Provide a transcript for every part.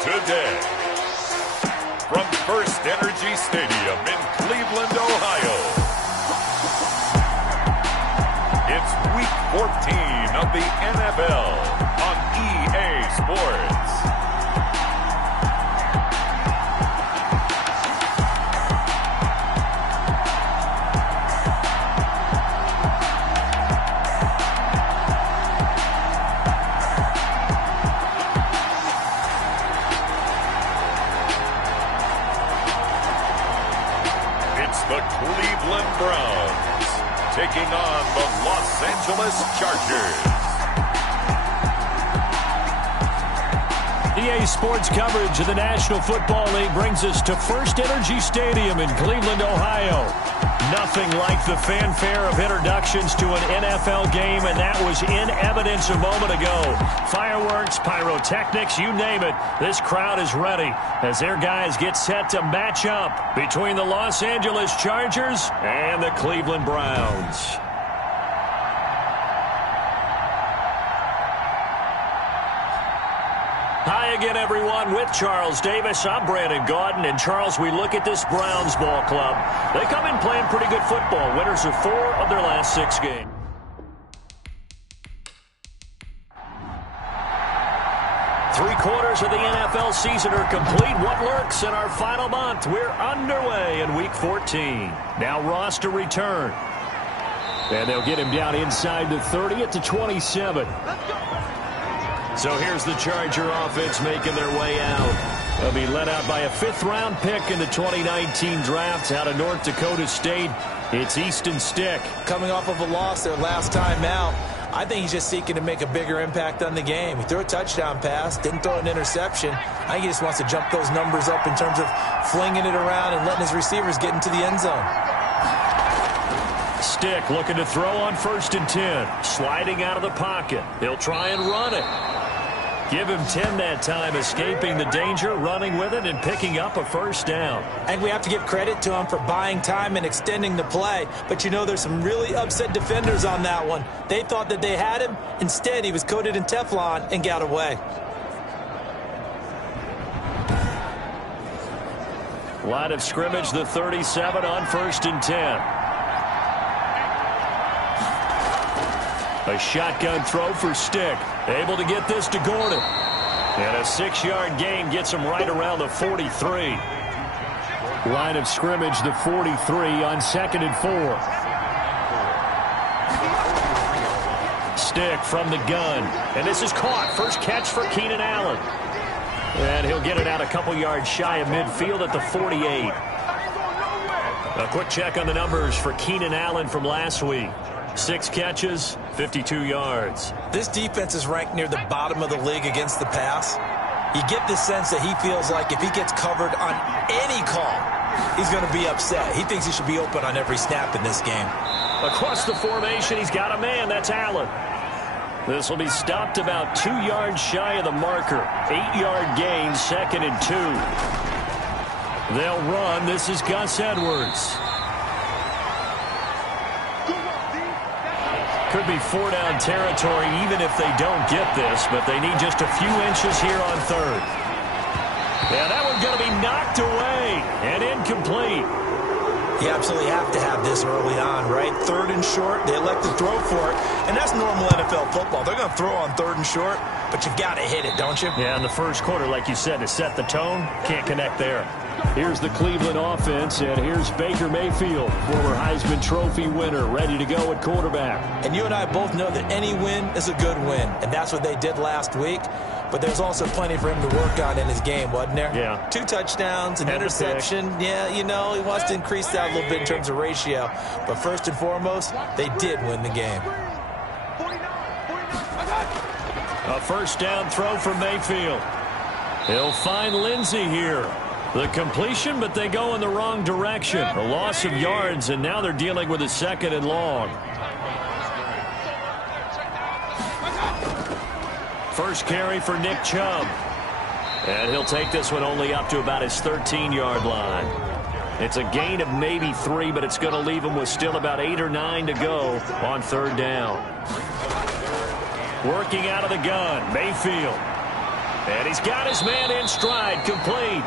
today. From First Energy Stadium in Cleveland, Ohio, it's Week 14 of the NFL on EA Sports. The Cleveland Browns taking on the Los Angeles Chargers. EA Sports coverage of the National Football League brings us to First Energy Stadium in Cleveland, Ohio. Nothing like the fanfare of introductions to an NFL game, and that was in evidence a moment ago. Fireworks, pyrotechnics, you name it. This crowd is ready as their guys get set to match up between the Los Angeles Chargers and the Cleveland Browns. Hi again, everyone. With Charles Davis, I'm Brandon Gaudin. And, Charles, we look at this Browns ball club. They come in playing pretty good football. Winners of 4 of their last 6 games. Three-quarters of the NFL season are complete. What lurks in our final month? We're underway in Week 14. Now Ross to return. And they'll get him down inside the 30 at the 27. So here's the Charger offense making their way out. They'll be led out by a 5th-round pick in the 2019 draft out of North Dakota State. It's Easton Stick. Coming off of a loss their last time out, I think he's just seeking to make a bigger impact on the game. He threw a touchdown pass, didn't throw an interception. I think he just wants to jump those numbers up in terms of flinging it around and letting his receivers get into the end zone. Stick looking to throw on 1st and 10. Sliding out of the pocket. He'll try and run it. Give him 10 that time, escaping the danger, running with it, and picking up a 1st down. And we have to give credit to him for buying time and extending the play. But, you know, there's some really upset defenders on that one. They thought that they had him. Instead, he was coated in Teflon and got away. Line of scrimmage, the 37 on 1st and 10. A shotgun throw for Stick. Able to get this to Gordon. And a 6-yard gain gets him right around the 43. Line of scrimmage, the 43 on 2nd and 4. Stick from the gun. And this is caught. First catch for Keenan Allen. And he'll get it out a couple yards shy of midfield at the 48. A quick check on the numbers for Keenan Allen from last week. 6 catches, 52 yards. This defense is ranked near the bottom of the league against the pass. You get the sense that he feels like if he gets covered on any call, he's going to be upset. He thinks he should be open on every snap in this game. Across the formation, he's got a man. That's Allen. This will be stopped about 2 yards shy of the marker. 8-yard gain, 2nd and 2. They'll run. This is Gus Edwards. Could be 4-down territory even if they don't get this, but they need just a few inches here on 3rd. Yeah, that one's going to be knocked away and incomplete. You absolutely have to have this early on, right? 3rd and short, they elect to throw for it, and that's normal NFL football. They're going to throw on 3rd and short, but you've got to hit it, don't you? Yeah, in the first quarter, like you said, to set the tone, can't connect there. Here's the Cleveland offense, and here's Baker Mayfield, former Heisman Trophy winner, ready to go at quarterback. And you and I both know that any win is a good win, and that's what they did last week. But there's also plenty for him to work on in his game, wasn't there? Yeah. 2 touchdowns, an interception. Yeah, you know, he wants to increase that a little bit in terms of ratio. But first and foremost, they did win the game. A 1st down throw for Mayfield. He'll find Lindsey here. The completion, but they go in the wrong direction. A loss of yards, and now they're dealing with a 2nd and long. First carry for Nick Chubb. And he'll take this one only up to about his 13-yard line. It's a gain of maybe 3, but it's going to leave him with still about 8 or 9 to go on 3rd down. Working out of the gun, Mayfield. And he's got his man in stride, complete.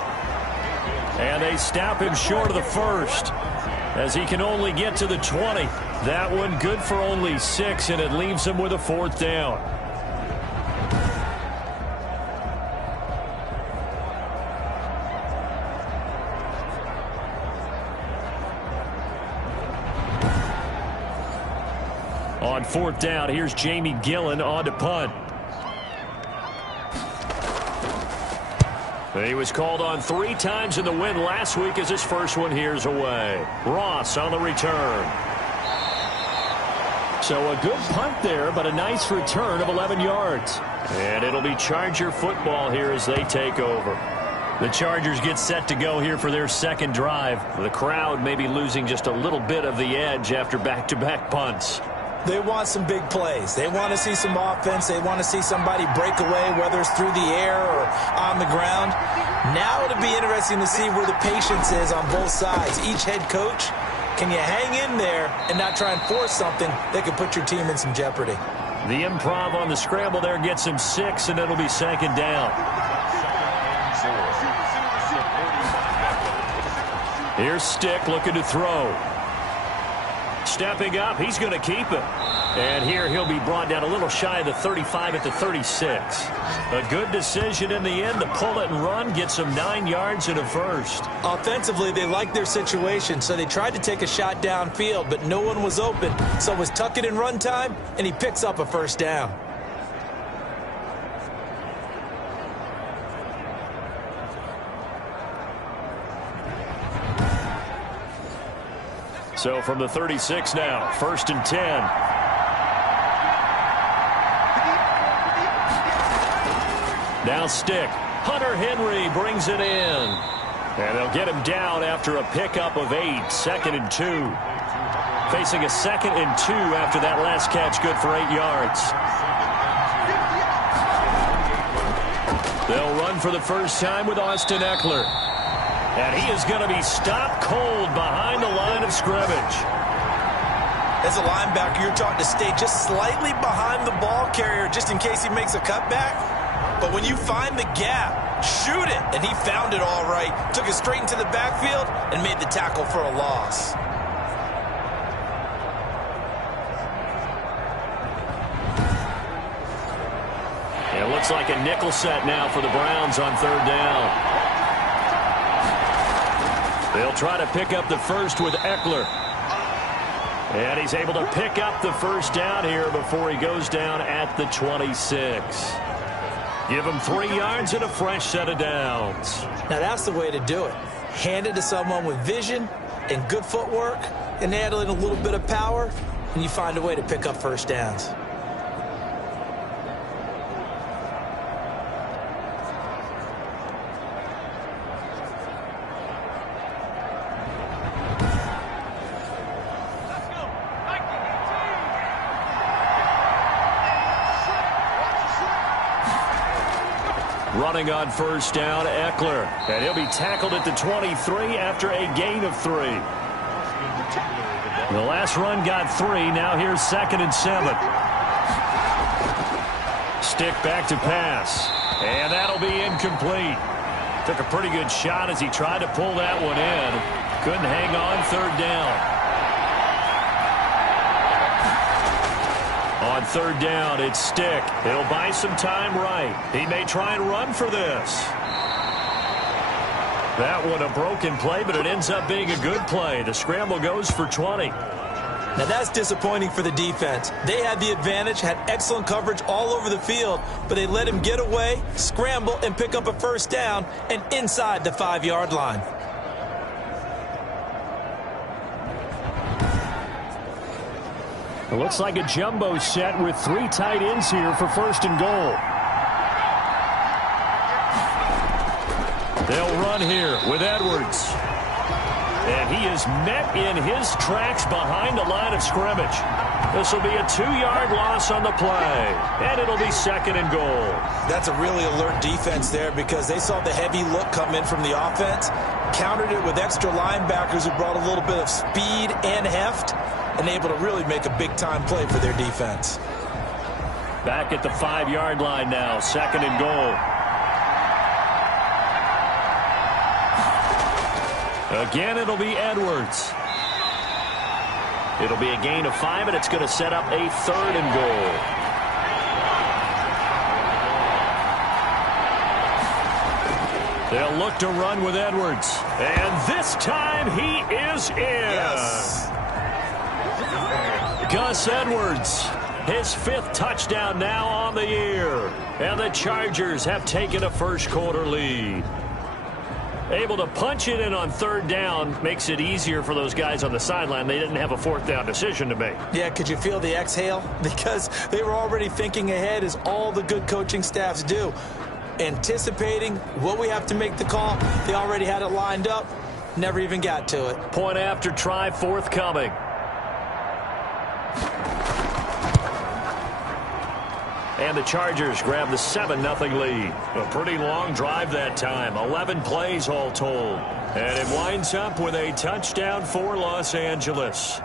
And they stop him short of the first, as he can only get to the 20. That one good for only 6, and it leaves him with a 4th down. On 4th down, here's Jamie Gillen on to punt. He was called on 3 times in the win last week as his first one here's away. Ross on the return. So a good punt there, but a nice return of 11 yards. And it'll be Charger football here as they take over. The Chargers get set to go here for their second drive. The crowd may be losing just a little bit of the edge after back-to-back punts. They want some big plays. They want to see some offense. They want to see somebody break away, whether it's through the air or on the ground. Now it'll be interesting to see where the patience is on both sides. Each head coach, can you hang in there and not try and force something that could put your team in some jeopardy? The improv on the scramble there gets him 6, and it'll be 2nd down. Here's Stick looking to throw. Stepping up, he's going to keep it. And here he'll be brought down a little shy of the 35 at the 36. A good decision in the end to pull it and run, get some 9 yards and a first. Offensively, they liked their situation, so they tried to take a shot downfield, but no one was open. So it was tuck it in run time, and he picks up a 1st down. So from the 36 now, 1st and 10. Now Stick. Hunter Henry brings it in. And they'll get him down after a pickup of 8. 2nd and 2. Facing a 2nd and 2 after that last catch, good for 8 yards. They'll run for the first time with Austin Eckler. And he is going to be stopped cold behind the line of scrimmage. As a linebacker, you're taught to stay just slightly behind the ball carrier just in case he makes a cutback. But when you find the gap, shoot it. And he found it all right. Took it straight into the backfield and made the tackle for a loss. It looks like a nickel set now for the Browns on 3rd down. They'll try to pick up the first with Eckler. And he's able to pick up the 1st down here before he goes down at the 26. Give him 3 yards and a fresh set of downs. Now that's the way to do it. Hand it to someone with vision and good footwork and add in a little bit of power, and you find a way to pick up 1st downs. Running on 1st down, Eckler. And he'll be tackled at the 23 after a gain of 3. The last run got 3. Now here's 2nd and 7. Stick back to pass. And that'll be incomplete. Took a pretty good shot as he tried to pull that one in. Couldn't hang on 3rd down. On 3rd down, it's Stick. He'll buy some time right. He may try and run for this. That one a broken play, but it ends up being a good play. The scramble goes for 20. Now that's disappointing for the defense. They had the advantage, had excellent coverage all over the field, but they let him get away, scramble, and pick up a 1st down and inside the 5-yard line. It looks like a jumbo set with 3 tight ends here for 1st and goal. They'll run here with Edwards. And he is met in his tracks behind the line of scrimmage. This will be a 2-yard loss on the play. And it'll be 2nd and goal. That's a really alert defense there because they saw the heavy look come in from the offense, countered it with extra linebackers who brought a little bit of speed and heft, and able to really make a big-time play for their defense. Back at the 5-yard line now, 2nd and goal. Again, it'll be Edwards. It'll be a gain of 5, and it's going to set up a 3rd and goal. They'll look to run with Edwards. And this time he is in. Yes. Gus Edwards, his 5th touchdown now on the year. And the Chargers have taken a first-quarter lead. Able to punch it in on 3rd down makes it easier for those guys on the sideline. They didn't have a 4th down decision to make. Yeah, could you feel the exhale? Because they were already thinking ahead, as all the good coaching staffs do. Anticipating what we have to make the call. They already had it lined up. Never even got to it. Point after try forthcoming. And the Chargers grab the 7-0 lead. A pretty long drive that time. 11 plays all told. And it winds up with a touchdown for Los Angeles.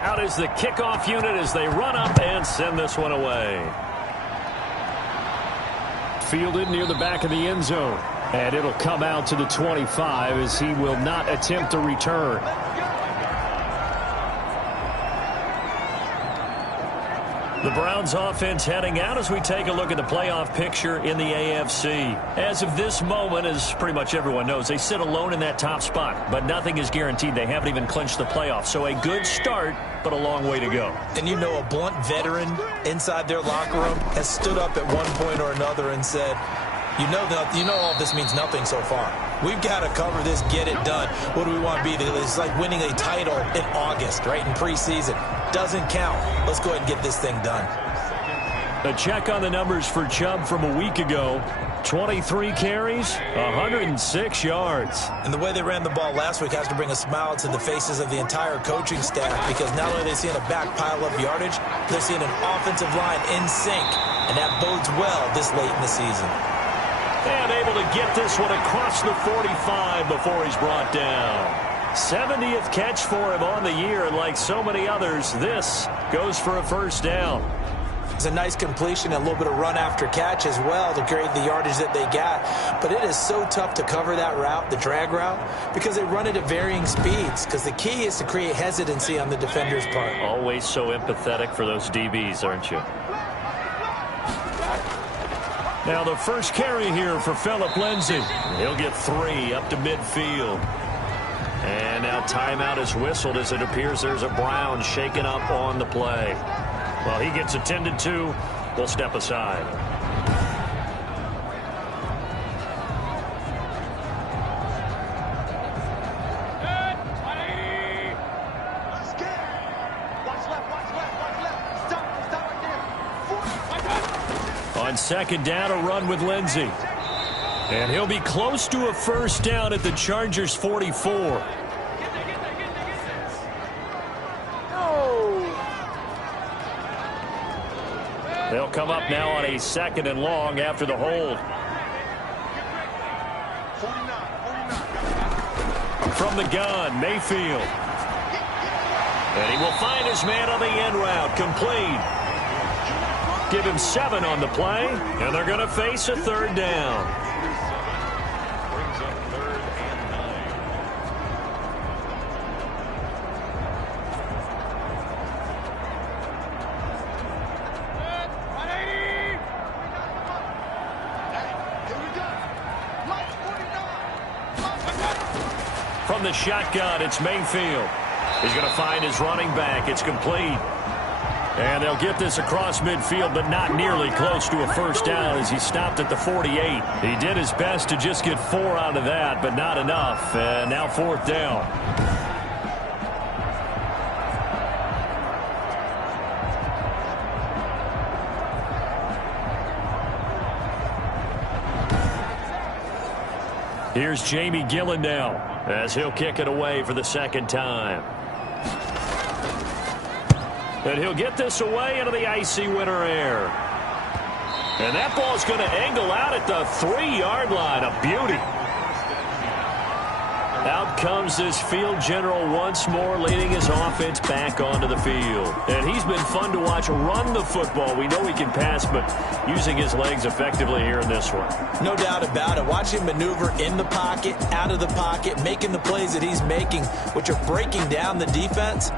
Out is the kickoff unit as they run up and send this one away. Fielded near the back of the end zone. And it'll come out to the 25 as he will not attempt to return. The Browns offense heading out as we take a look at the playoff picture in the AFC. As of this moment, as pretty much everyone knows, they sit alone in that top spot. But nothing is guaranteed. They haven't even clinched the playoffs. So a good start, but a long way to go. And you know, a blunt veteran inside their locker room has stood up at one point or another and said, you know all this means nothing so far. We've got to cover this, get it done. What do we want to be? It's like winning a title in August, right, in preseason. Doesn't count. Let's go ahead and get this thing done. A check on the numbers for Chubb from a week ago. 23 carries, 106 yards. And the way they ran the ball last week has to bring a smile to the faces of the entire coaching staff, because not only are they seeing a back pile of yardage, they're seeing an offensive line in sync, and that bodes well this late in the season. And able to get this one across the 45 before he's brought down. 70th catch for him on the year, and like so many others, this goes for a 1st down. It's a nice completion and a little bit of run after catch as well to create the yardage that they got. But it is so tough to cover that route, the drag route, because they run it at varying speeds, because the key is to create hesitancy on the defender's part. Always so empathetic for those DBs, aren't you? Now the first carry here for Phillip Lindsay. He'll get 3 up to midfield. And now timeout is whistled as it appears there's a Brown shaken up on the play. Well, he gets attended to. We'll step aside. On 2nd down, a run with Lindsay. And he'll be close to a 1st down at the Chargers' 44. They'll come up now on a 2nd and long after the hold. From the gun, Mayfield. And he will find his man on the end route, complete. Give him 7 on the play, and they're going to face a 3rd down. From the shotgun, it's Mayfield. He's going to find his running back. It's complete. And they'll get this across midfield, but not nearly close to a 1st down as he stopped at the 48. He did his best to just get 4 out of that, but not enough. And now 4th down. Here's Jamie Gillen now as he'll kick it away for the 2nd time. And he'll get this away into the icy winter air. And that ball's going to angle out at the 3-yard line. A beauty. Out comes this field general once more, leading his offense back onto the field. And he's been fun to watch run the football. We know he can pass, but using his legs effectively here in this one. No doubt about it. Watch him maneuver in the pocket, out of the pocket, making the plays that he's making, which are breaking down the defense.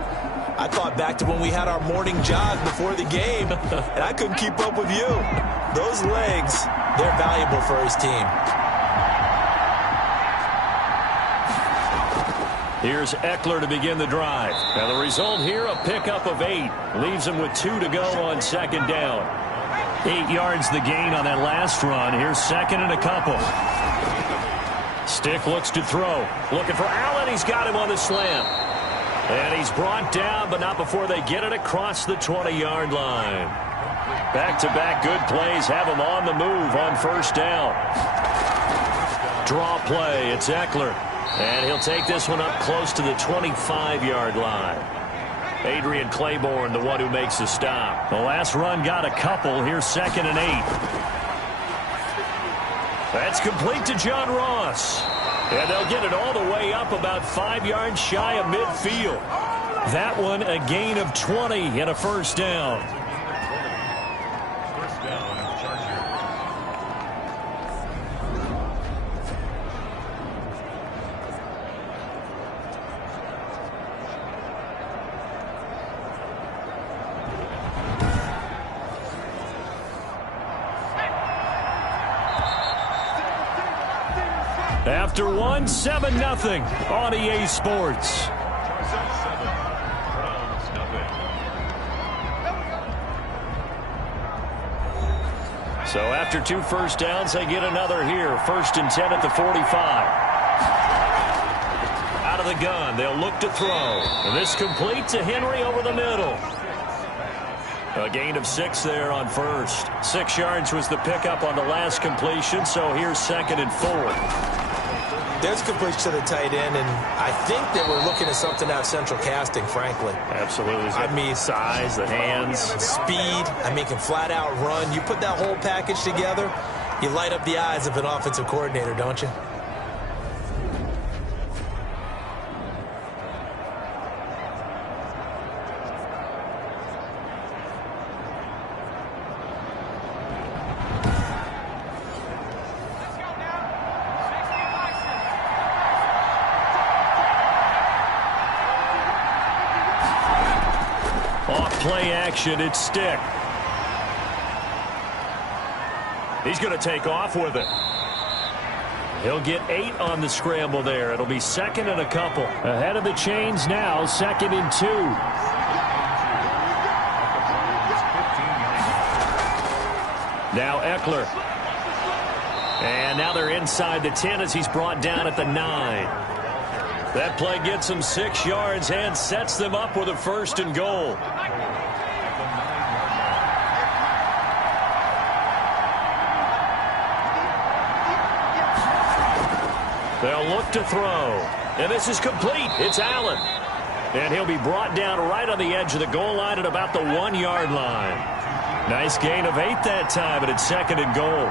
I thought back to when we had our morning jog before the game, and I couldn't keep up with you. Those legs, they're valuable for his team. Here's Ekeler to begin the drive. Now the result here, a pickup of 8. Leaves him with 2 to go on second down. 8 yards the gain on that last run. Here's second and a couple. Stick looks to throw. Looking for Allen. He's got him on the slam. And he's brought down, but not before they get it across the 20-yard line. Back-to-back good plays have him on the move on first down. Draw play. It's Ekeler. And he'll take this one up close to the 25-yard line. Adrian Claiborne, the one who makes the stop. The last run got a couple. Here's second and 8. That's complete to John Ross. And they'll get it all the way up about 5 yards shy of midfield. That one a gain of 20 and a first down. After one, 7-0 on EA Sports. So after 2 first downs, they get another here. First and 10 at the 45. Out of the gun, they'll look to throw. And this complete to Henry over the middle. A gain of 6 there on first. 6 yards was the pickup on the last completion, so here's second and 4. There's completion to the tight end, and I think that we're looking at something out of Central Casting, frankly. Absolutely. I mean, size, the hands. Speed. I mean, can flat out run. You put that whole package together, you light up the eyes of an offensive coordinator, don't you? Play action, it's Stick. He's going to take off with it. He'll get 8 on the scramble there. It'll be second and a couple. Ahead of the chains now, second and 2. Now Ekeler. And now they're inside the 10 as he's brought down at the 9. That play gets them 6 yards and sets them up with a first and goal. They'll look to throw. And this is complete. It's Allen. And he'll be brought down right on the edge of the goal line at about the 1-yard line. Nice gain of 8 that time, and it's second and goal.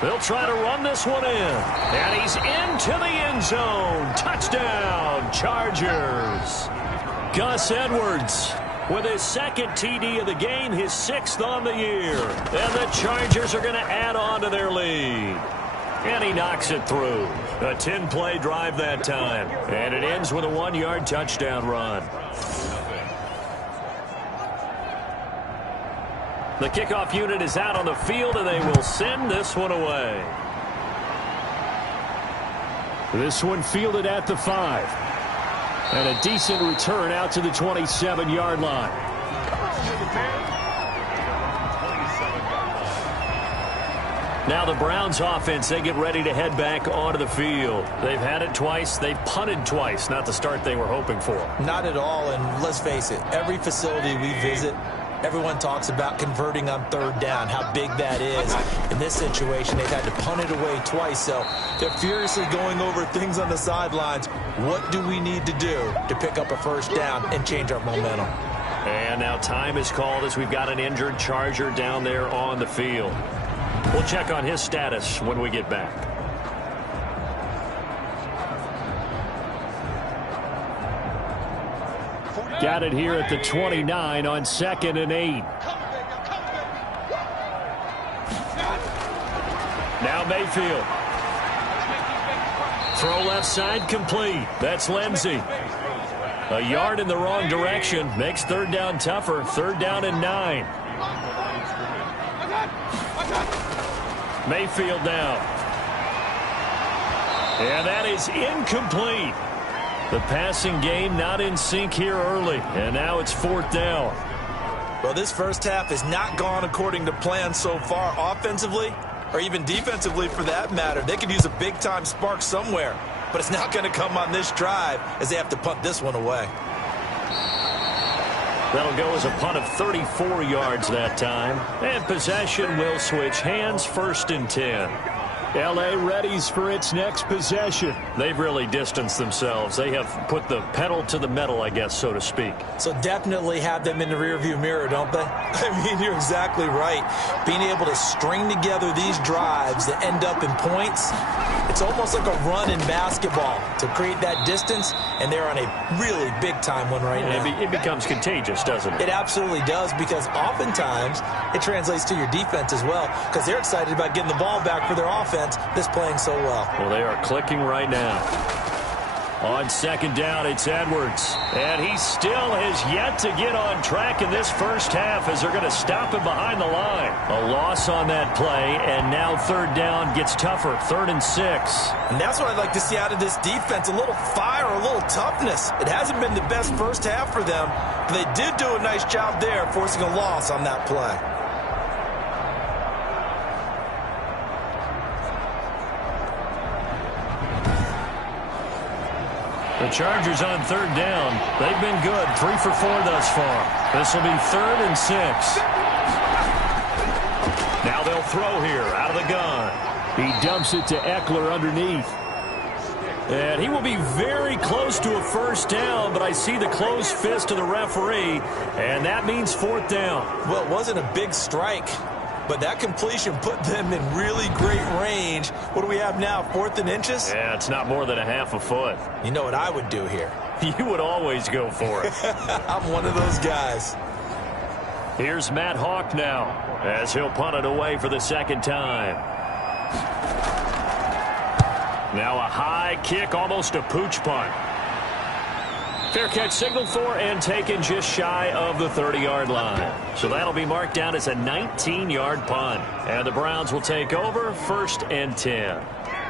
They'll try to run this one in. And he's into the end zone. Touchdown, Chargers. Gus Edwards with his second TD of the game, his 6th on the year. And the Chargers are going to add on to their lead. And he knocks it through. A 10-play drive that time. And it ends with a 1-yard touchdown run. The kickoff unit is out on the field, and they will send this one away. This one fielded at the 5. And a decent return out to the 27-yard line. Now the Browns offense, they get ready to head back onto the field. They've had it twice. They've punted twice. Not the start they were hoping for. Not at all, and let's face it, every facility we visit, everyone talks about converting on third down, how big that is. In this situation, they've had to punt it away twice, so they're furiously going over things on the sidelines. What do we need to do to pick up a first down and change our momentum? And now time is called as we've got an injured Charger down there on the field. We'll check on his status when we get back. Got it here at the 29 on 2nd and 8. Now Mayfield. Throw left side complete. That's Lindsey. A yard in the wrong direction. Makes third down tougher. 3rd down and 9. Mayfield now. And that is incomplete. The passing game not in sync here early. And now it's 4th down. Well, this first half has not gone according to plan so far offensively or even defensively for that matter. They could use a big-time spark somewhere, but it's not going to come on this drive as they have to punt this one away. That'll go as a punt of 34 yards that time. And possession will switch hands, 1st and 10. L.A. readies for its next possession. They've really distanced themselves. They have put the pedal to the metal, I guess, so to speak. So definitely have them in the rearview mirror, don't they? I mean, you're exactly right. Being able to string together these drives that end up in points, it's almost like a run in basketball to create that distance, and they're on a really big-time one right now. It becomes contagious, doesn't it? It absolutely does, because oftentimes it translates to your defense as well, because they're excited about getting the ball back for their offense that's playing so well. Well, they are clicking right now. On 2nd down, it's Edwards. And he still has yet to get on track in this first half as they're going to stop him behind the line. A loss on that play, and now 3rd down gets tougher, 3rd and 6. And that's what I'd like to see out of this defense, a little fire, a little toughness. It hasn't been the best first half for them, but they did do a nice job there forcing a loss on that play. The Chargers on 3rd down. They've been good, 3 for 4 thus far. This will be 3rd and 6. Now they'll throw here out of the gun. He dumps it to Eckler underneath. And he will be very close to a 1st down, but I see the closed fist of the referee, and that means 4th down. Well, it wasn't a big strike, but that completion put them in really great range. What do we have now, 4th and inches? Yeah, it's not more than a half a foot. You know what I would do here? You would always go for it. I'm one of those guys. Here's Matt Hawk now as he'll punt it away for the 2nd time. Now a high kick, almost a pooch punt. Fair catch signaled for and taken just shy of the 30-yard line. So that'll be marked down as a 19-yard punt. And the Browns will take over, 1st and 10.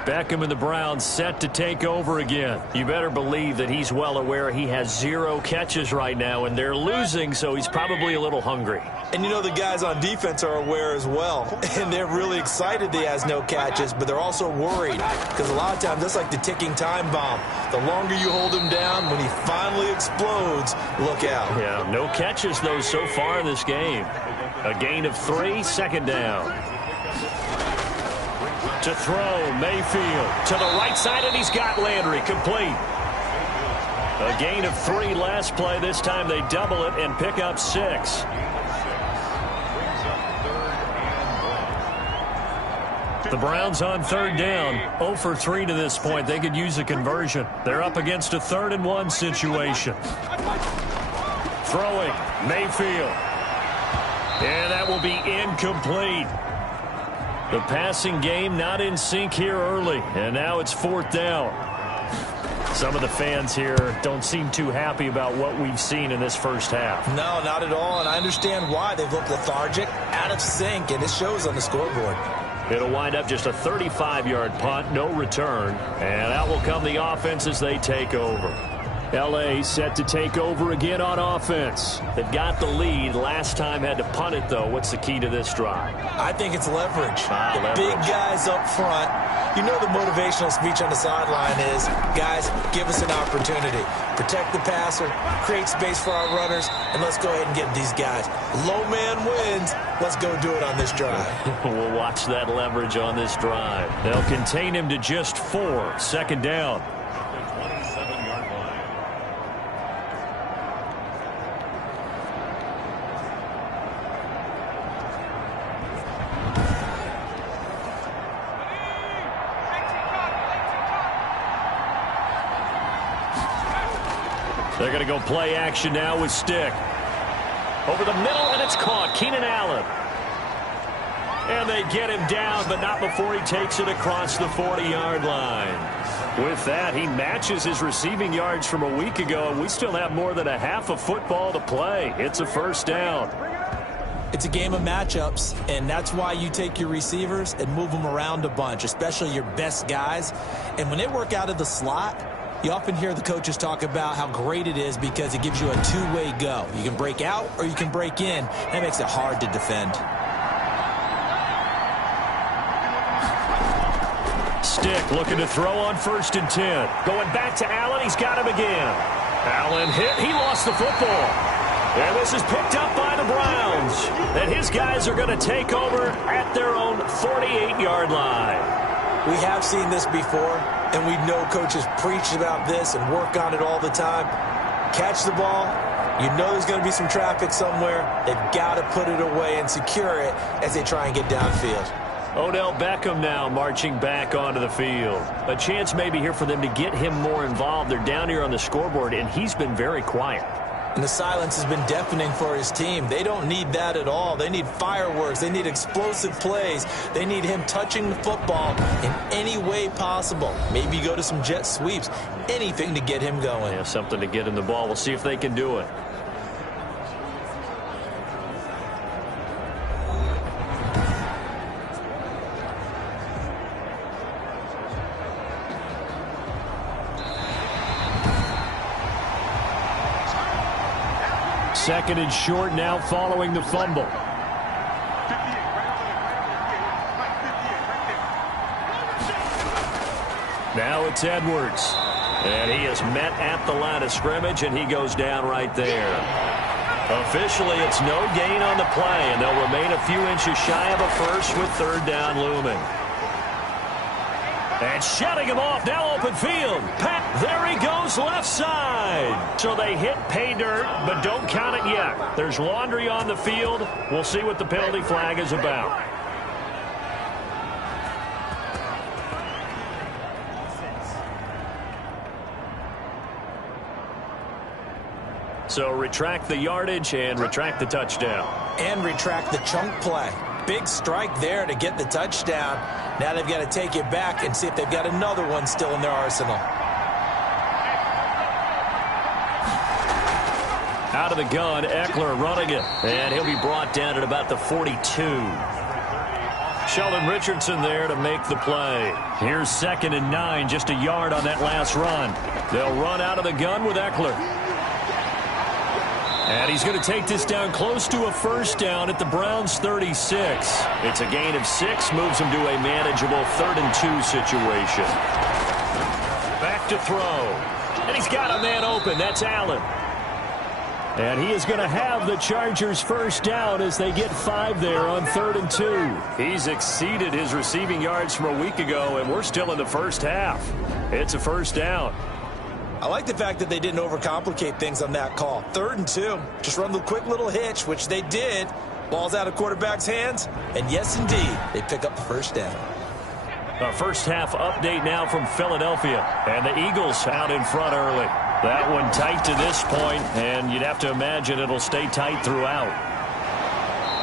Beckham and the Browns set to take over again. You better believe that he's well aware he has 0 catches right now, and they're losing, so he's probably a little hungry. And you know the guys on defense are aware as well. And they're really excited he has no catches, but they're also worried. Because a lot of times, that's like the ticking time bomb. The longer you hold him down, when he finally explodes, look out. Yeah, no catches, though, so far in this game. A gain of 3, 2nd down. To throw, Mayfield to the right side, and he's got Landry complete. A gain of 3 last play. This time they double it and pick up 6. The Browns on 3rd down, 0 for 3 to this point. They could use a conversion. They're up against a 3rd and 1 situation. Throwing, Mayfield. And that will be incomplete. The passing game not in sync here early, and now it's 4th down. Some of the fans here don't seem too happy about what we've seen in this first half. No, not at all, and I understand why. They've looked lethargic, out of sync, and it shows on the scoreboard. It'll wind up just a 35-yard punt, no return, and out will come the offense as they take over. L.A. set to take over again on offense. They've got the lead. Last time had to punt it, though. What's the key to this drive? I think it's leverage. Leverage. Big guys up front. You know the motivational speech on the sideline is, guys, give us an opportunity. Protect the passer, create space for our runners, and let's go ahead and get these guys. Low man wins. Let's go do it on this drive. We'll watch that leverage on this drive. They'll contain him to just 4. 2nd down. They're going to go play action now with Stick. Over the middle, and it's caught. Keenan Allen. And they get him down, but not before he takes it across the 40-yard line. With that, he matches his receiving yards from a week ago, and we still have more than a half of football to play. It's a first down. It's a game of matchups, and that's why you take your receivers and move them around a bunch, especially your best guys. And when they work out of the slot, you often hear the coaches talk about how great it is because it gives you a two-way go. You can break out or you can break in. That makes it hard to defend. Stick looking to throw on 1st and 10. Going back to Allen. He's got him again. Allen hit. He lost the football. And this is picked up by the Browns. And his guys are going to take over at their own 48-yard line. We have seen this before, and we know coaches preach about this and work on it all the time. Catch the ball. You know there's going to be some traffic somewhere. They've got to put it away and secure it as they try and get downfield. Odell Beckham now marching back onto the field. A chance maybe here for them to get him more involved. They're down here on the scoreboard, and he's been very quiet. And the silence has been deafening for his team. They don't need that at all. They need fireworks. They need explosive plays. They need him touching the football in any way possible. Maybe go to some jet sweeps. Anything to get him going. Yeah, something to get him the ball. We'll see if they can do it. Second and short now following the fumble. Now it's Edwards. And he is met at the line of scrimmage, and he goes down right there. Officially, it's no gain on the play, and they'll remain a few inches shy of a first with 3rd down looming. And shutting him off, now open field. Pat, there he goes, left side. So they hit pay dirt, but don't count it yet. There's laundry on the field. We'll see what the penalty flag is about. So retract the yardage and retract the touchdown. And retract the chunk play. Big strike there to get the touchdown. Now they've got to take it back and see if they've got another one still in their arsenal. Out of the gun, Eckler running it. And he'll be brought down at about the 42. Sheldon Richardson there to make the play. Here's 2nd and 9, just a yard on that last run. They'll run out of the gun with Eckler. And he's going to take this down close to a first down at the Browns' 36. It's a gain of 6, moves him to a manageable 3rd and 2 situation. Back to throw. And he's got a man open. That's Allen. And he is going to have the Chargers' first down as they get 5 there on 3rd and 2. He's exceeded his receiving yards from a week ago, and we're still in the first half. It's a first down. I like the fact that they didn't overcomplicate things on that call. 3rd and 2. Just run the quick little hitch, which they did. Ball's out of quarterback's hands. And yes, indeed, they pick up the first down. A first half update now from Philadelphia. And the Eagles out in front early. That one tight to this point, and you'd have to imagine it'll stay tight throughout.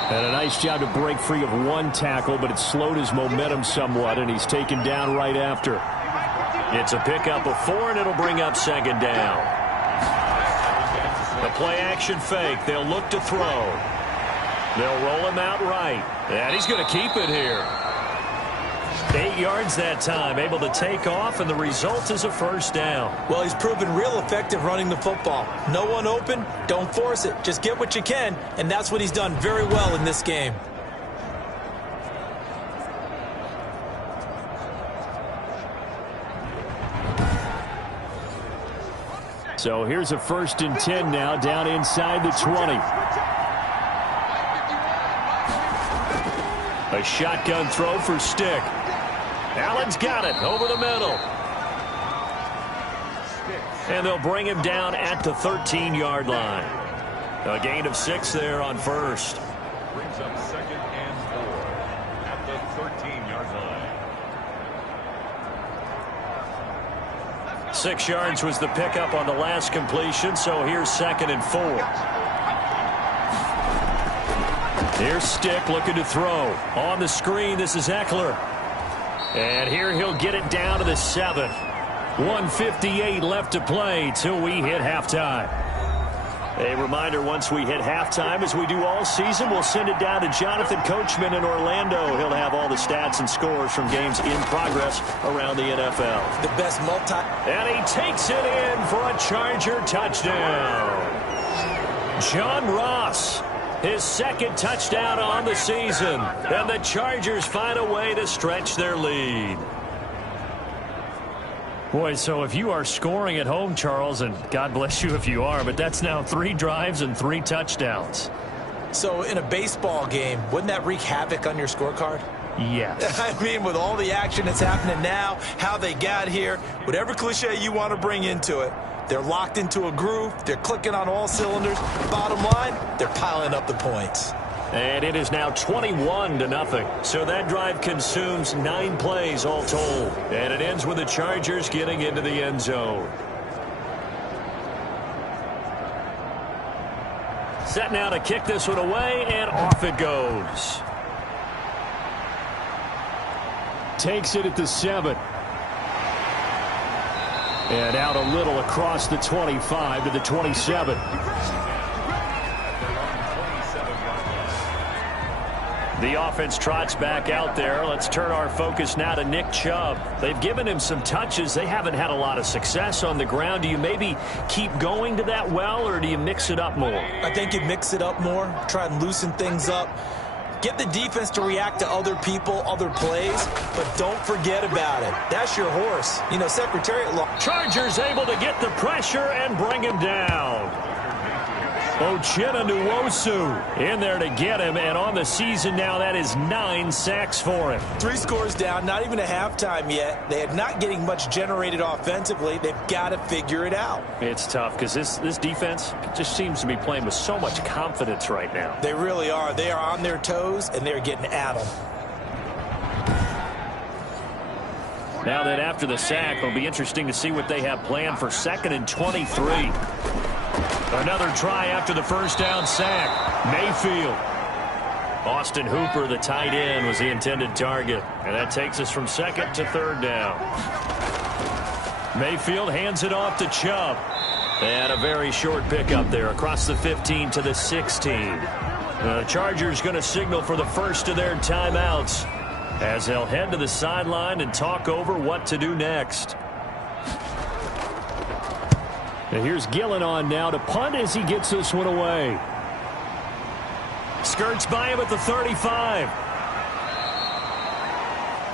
And a nice job to break free of one tackle, but it slowed his momentum somewhat, and he's taken down right after. It's a pickup of 4, and it'll bring up 2nd down. The play-action fake. They'll look to throw. They'll roll him out right. And he's going to keep it here. 8 yards that time, able to take off, and the result is a first down. Well, he's proven real effective running the football. No one open, don't force it. Just get what you can, and that's what he's done very well in this game. So here's a 1st and 10 now, down inside the 20. A shotgun throw for Stick. Allen's got it over the middle. And they'll bring him down at the 13-yard line. A gain of 6 there on first. Brings up 2nd and 4 at the 13-yard line. 6 yards was the pickup on the last completion, so here's 2nd and 4. Here's Stick looking to throw. On the screen, this is Eckler. And here he'll get it down to the 7. 1:58 left to play till we hit halftime. A reminder, once we hit halftime, as we do all season, we'll send it down to Jonathan Coachman in Orlando. He'll have all the stats and scores from games in progress around the NFL. The best And he takes it in for a Charger touchdown. John Ross, his 2nd touchdown on the season. And the Chargers find a way to stretch their lead. Boy, so if you are scoring at home, Charles, and God bless you if you are, but that's now 3 drives and 3 touchdowns. So in a baseball game, wouldn't that wreak havoc on your scorecard? Yes. I mean, with all the action that's happening now, how they got here, whatever cliche you want to bring into it, they're locked into a groove, they're clicking on all cylinders. Bottom line, they're piling up the points. And it is now 21-0. So that drive consumes 9 plays all told. And it ends with the Chargers getting into the end zone. Set now to kick this one away, and off it goes. Takes it at the 7. And out a little across the 25 to the 27. The offense trots back out there. Let's turn our focus now to Nick Chubb. They've given him some touches. They haven't had a lot of success on the ground. Do you maybe keep going to that well, or do you mix it up more? I think you mix it up more, try and loosen things up. Get the defense to react to other people, other plays, but don't forget about it. That's your horse. You know, Secretariat law. Chargers able to get the pressure and bring him down. Uchenna Nwosu in there to get him, and on the season now, that is 9 sacks for him. 3 scores down, not even a halftime yet. They are not getting much generated offensively. They've got to figure it out. It's tough because this defense just seems to be playing with so much confidence right now. They really are. They are on their toes, and they're getting at them. Now that after the sack, it'll be interesting to see what they have planned for 2nd and 23. Another try after the first down sack. Mayfield. Austin Hooper, the tight end, was the intended target. And that takes us from 2nd to 3rd down. Mayfield hands it off to Chubb. And a very short pickup there across the 15 to the 16. The Chargers going to signal for the first of their timeouts as they'll head to the sideline and talk over what to do next. And here's Gillen on now to punt as he gets this one away. Skirts by him at the 35.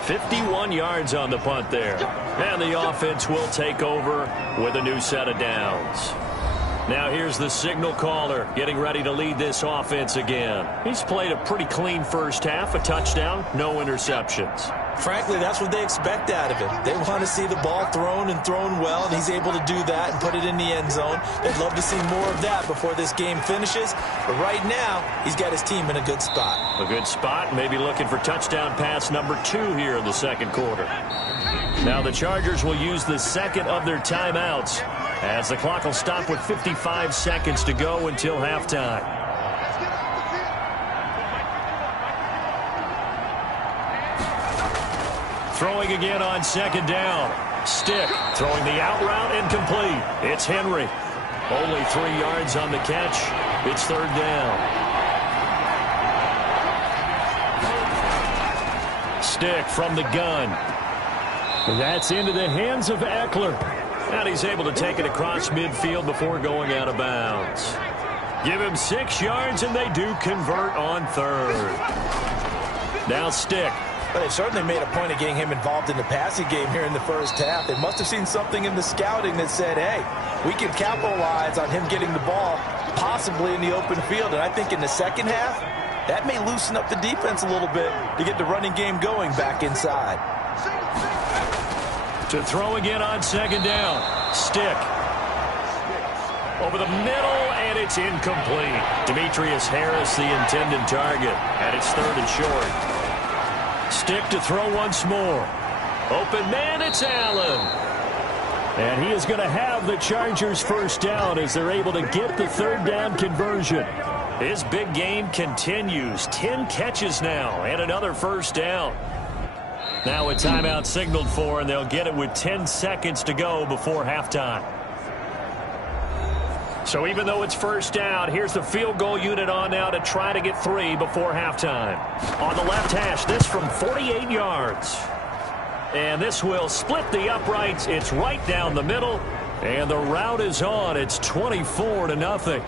51 yards on the punt there. And the offense will take over with a new set of downs. Now here's the signal caller getting ready to lead this offense again. He's played a pretty clean first half, a touchdown, no interceptions. Frankly, that's what they expect out of him. They want to see the ball thrown and thrown well, and he's able to do that and put it in the end zone. They'd love to see more of that before this game finishes. But right now, he's got his team in a good spot. A good spot, maybe looking for touchdown pass number 2 here in the 2nd quarter. Now the Chargers will use the 2nd of their timeouts as the clock will stop with 55 seconds to go until halftime. Throwing again on 2nd down. Stick throwing the out route incomplete. It's Henry. Only 3 yards on the catch. It's 3rd down. Stick from the gun. That's into the hands of Eckler. And he's able to take it across midfield before going out of bounds. Give him 6 yards, and they do convert on 3rd. Now Stick. But they've certainly made a point of getting him involved in the passing game here in the first half. They must have seen something in the scouting that said, hey, we can capitalize on him getting the ball possibly in the open field. And I think in the second half, that may loosen up the defense a little bit to get the running game going back inside. To throw again on 2nd down. Stick. Over the middle, and it's incomplete. Demetrius Harris, the intended target. And it's 3rd and short. Stick to throw once more. Open man, it's Allen. And he is going to have the Chargers first down as they're able to get the third down conversion. His big game continues. 10 catches now and another first down. Now a timeout signaled for, and they'll get it with 10 seconds to go before halftime. So even though it's first down, here's the field goal unit on now to try to get 3 before halftime. On the left hash, this from 48 yards. And this will split the uprights. It's right down the middle. And the route is on. It's 24-0.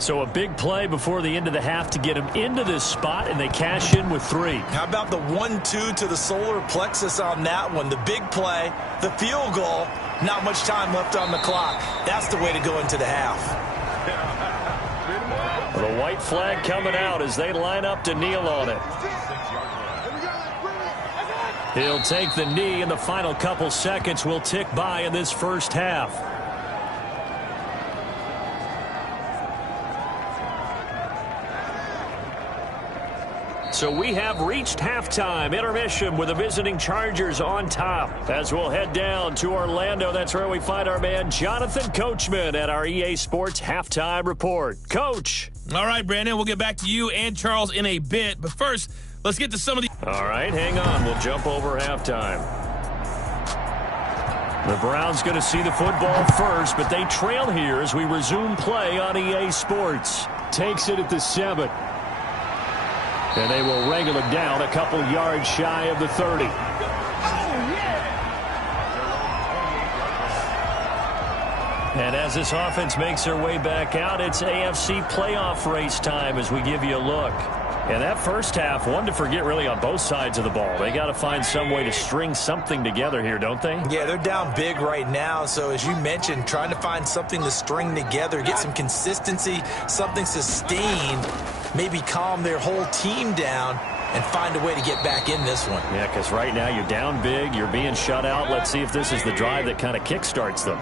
So a big play before the end of the half to get him into this spot, and they cash in with 3. How about the 1-2 to the solar plexus on that one? The big play, the field goal, not much time left on the clock. That's the way to go into the half. The white flag coming out as they line up to kneel on it. He'll take the knee, and the final couple seconds will tick by in this first half. So we have reached halftime. Intermission with the visiting Chargers on top. As we'll head down to Orlando, that's where we find our man Jonathan Coachman at our EA Sports Halftime Report. Coach. All right, Brandon, we'll get back to you and Charles in a bit. But first, let's get to some of the... All right, hang on. We'll jump over halftime. The Browns going to see the football first, but they trail here as we resume play on EA Sports. Takes it at the 7. And they will wrangle it down a couple yards shy of the 30. And as this offense makes their way back out, it's AFC playoff race time as we give you a look. And that first half, one to forget really on both sides of the ball. They got to find some way to string something together here, don't they? Yeah, they're down big right now. So as you mentioned, trying to find something to string together, get some consistency, something sustained, maybe calm their whole team down and find a way to get back in this one. Yeah, because right now you're down big, you're being shut out. Let's see if this is the drive that kind of kickstarts them.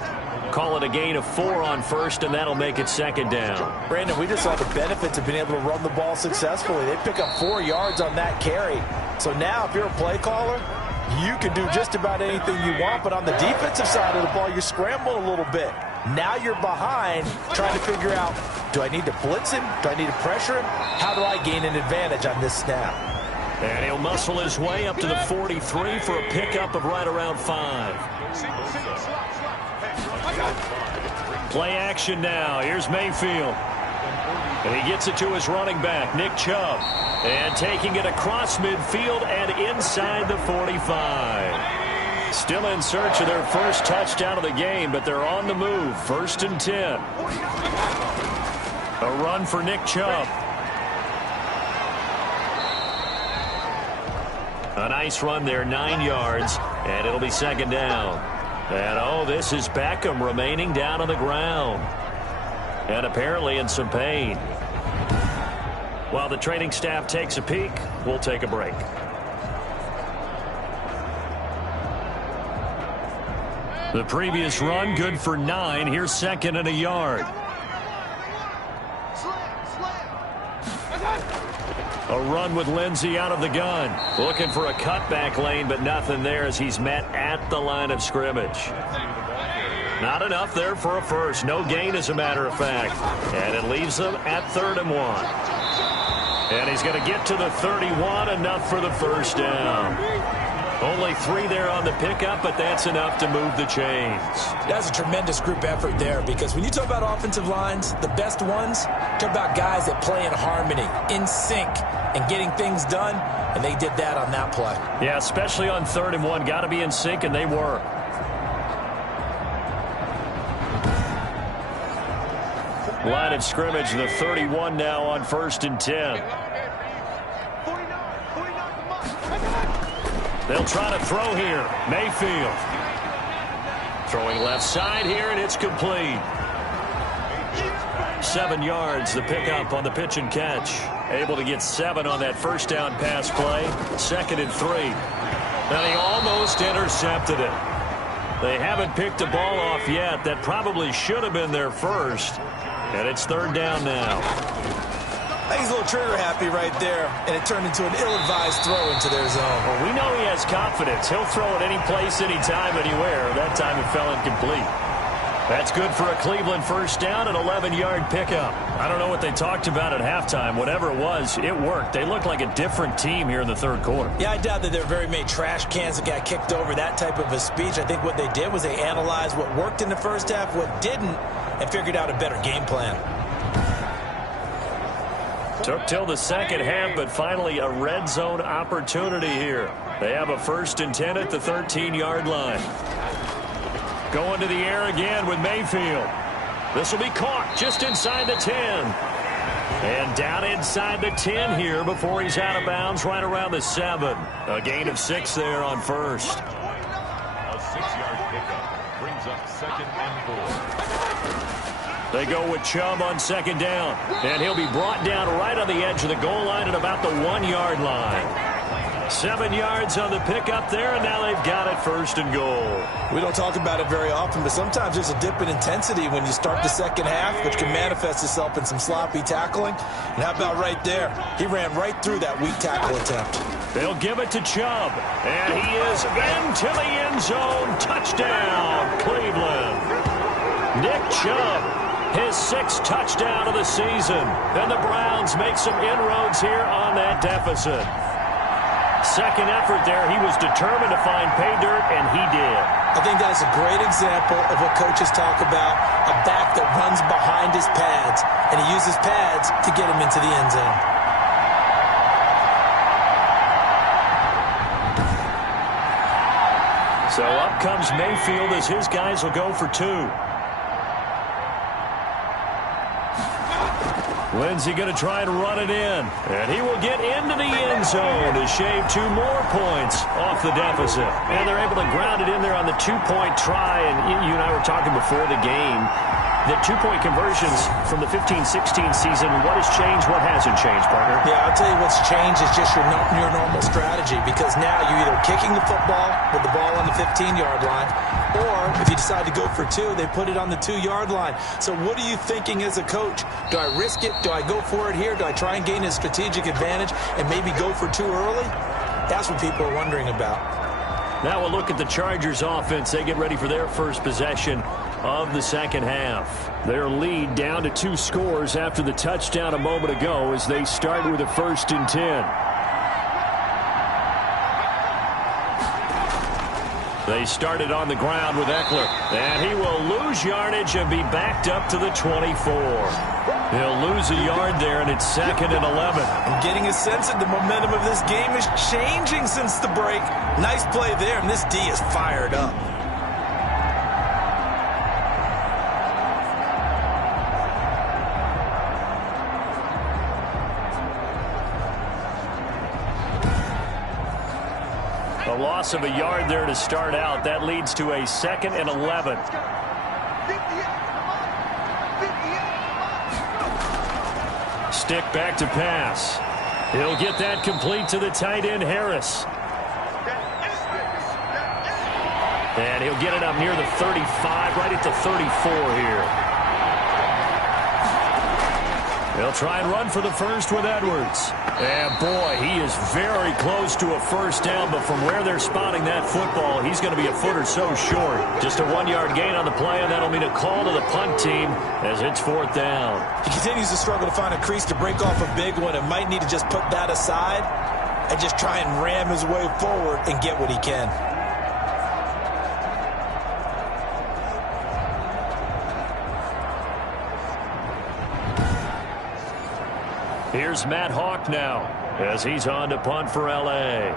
Call it a gain of 4 on first, and that'll make it second down. Brandon, we just saw the benefits of being able to run the ball successfully. They pick up 4 yards on that carry. So now if you're a play caller, you can do just about anything you want. But on the defensive side of the ball, you're scrambling a little bit. Now you're behind trying to figure out, do I need to blitz him? Do I need to pressure him? How do I gain an advantage on this snap? And he'll muscle his way up to the 43 for a pickup of right around 5. Play action now. Here's Mayfield. And he gets it to his running back, Nick Chubb. And taking it across midfield and inside the 45. Still in search of their first touchdown of the game, but they're on the move. 1st and 10. A run for Nick Chubb. A nice run there, 9 yards, and it'll be second down. And, oh, this is Beckham remaining down on the ground. And apparently in some pain. While the training staff takes a peek, we'll take a break. The previous run, good for 9. Here's 2nd and a yard. A run with Lindsey out of the gun. Looking for a cutback lane, but nothing there as he's met at the line of scrimmage. Not enough there for a first. No gain, as a matter of fact. And it leaves them at 3rd and 1. And he's going to get to the 31, enough for the first down. Only 3 there on the pickup, but that's enough to move the chains. That's a tremendous group effort there, because when you talk about offensive lines, the best ones, talk about guys that play in harmony, in sync, and getting things done, and they did that on that play. Yeah, especially on 3rd and 1. Got to be in sync, and they were. Line of scrimmage, the 31 now on 1st and 10. They'll try to throw here. Mayfield. Throwing left side here, and it's complete. 7 yards, the pickup on the pitch and catch. Able to get 7 on that first down pass play. 2nd and 3. Now he almost intercepted it. They haven't picked a ball off yet. That probably should have been their first. And it's 3rd down now. I think he's a little trigger happy right there, and it turned into an ill-advised throw into their zone. Well, we know he has confidence. He'll throw it any place, anytime, anywhere. That time it fell incomplete. That's good for a Cleveland first down, an 11-yard pickup. I don't know what they talked about at halftime. Whatever it was, it worked. They looked like a different team here in the third quarter. Yeah, I doubt that there were very many trash cans that got kicked over, that type of a speech. I think what they did was they analyzed what worked in the first half, what didn't, and figured out a better game plan. Took till the second half, but finally a red zone opportunity here. They have a 1st and 10 at the 13-yard line. Going to the air again with Mayfield. This will be caught just inside the 10. And down inside the 10 here before he's out of bounds right around the 7. A gain of 6 there on first. A 6-yard pickup brings up 2nd and 4. They go with Chubb on 2nd down. And he'll be brought down right on the edge of the goal line at about the 1-yard line. 7 yards on the pickup there, and now they've got it 1st and goal. We don't talk about it very often, but sometimes there's a dip in intensity when you start the second half, which can manifest itself in some sloppy tackling. And how about right there? He ran right through that weak tackle attempt. They'll give it to Chubb, and he is into the end zone. Touchdown, Cleveland. Nick Chubb, his 6th touchdown of the season. And the Browns make some inroads here on that deficit. Second effort there, he was determined to find pay dirt, and he did. I think that's a great example of what coaches talk about, a back that runs behind his pads, and he uses pads to get him into the end zone. So up comes Mayfield as his guys will go for 2. Lindsey going to try and run it in. And he will get into the end zone to shave 2 more points off the deficit. And they're able to ground it in there on the 2-point try. And you and I were talking before the game. The 2-point conversions from the 15-16 season, what has changed, what hasn't changed, partner? Yeah, I'll tell you what's changed is just your normal strategy, because now you're either kicking the football with the ball on the 15-yard line, or if you decide to go for 2, they put it on the 2-yard line. So what are you thinking as a coach? Do I risk it? Do I go for it here? Do I try and gain a strategic advantage and maybe go for 2 early? That's what people are wondering about. Now we'll look at the Chargers offense. They get ready for their first possession of the second half. Their lead down to 2 scores after the touchdown a moment ago as they start with a 1st and 10. They started on the ground with Eckler, and he will lose yardage and be backed up to the 24. He'll lose a yard there, and it's 2nd and 11. I'm getting a sense that the momentum of this game is changing since the break. Nice play there, and this D is fired up. A loss of a yard there to start out. That leads to a 2nd and 11. Stick back to pass. He'll get that complete to the tight end, Harris. And he'll get it up near the 35, right at the 34 here. They'll try and run for the first with Edwards. And boy, he is very close to a first down, but from where they're spotting that football, he's going to be a foot or so short. Just a 1-yard gain on the play, and that'll mean a call to the punt team as it's 4th down. He continues to struggle to find a crease to break off a big one and might need to just put that aside and just try and ram his way forward and get what he can. Here's Matt Hawk now as he's on to punt for L.A.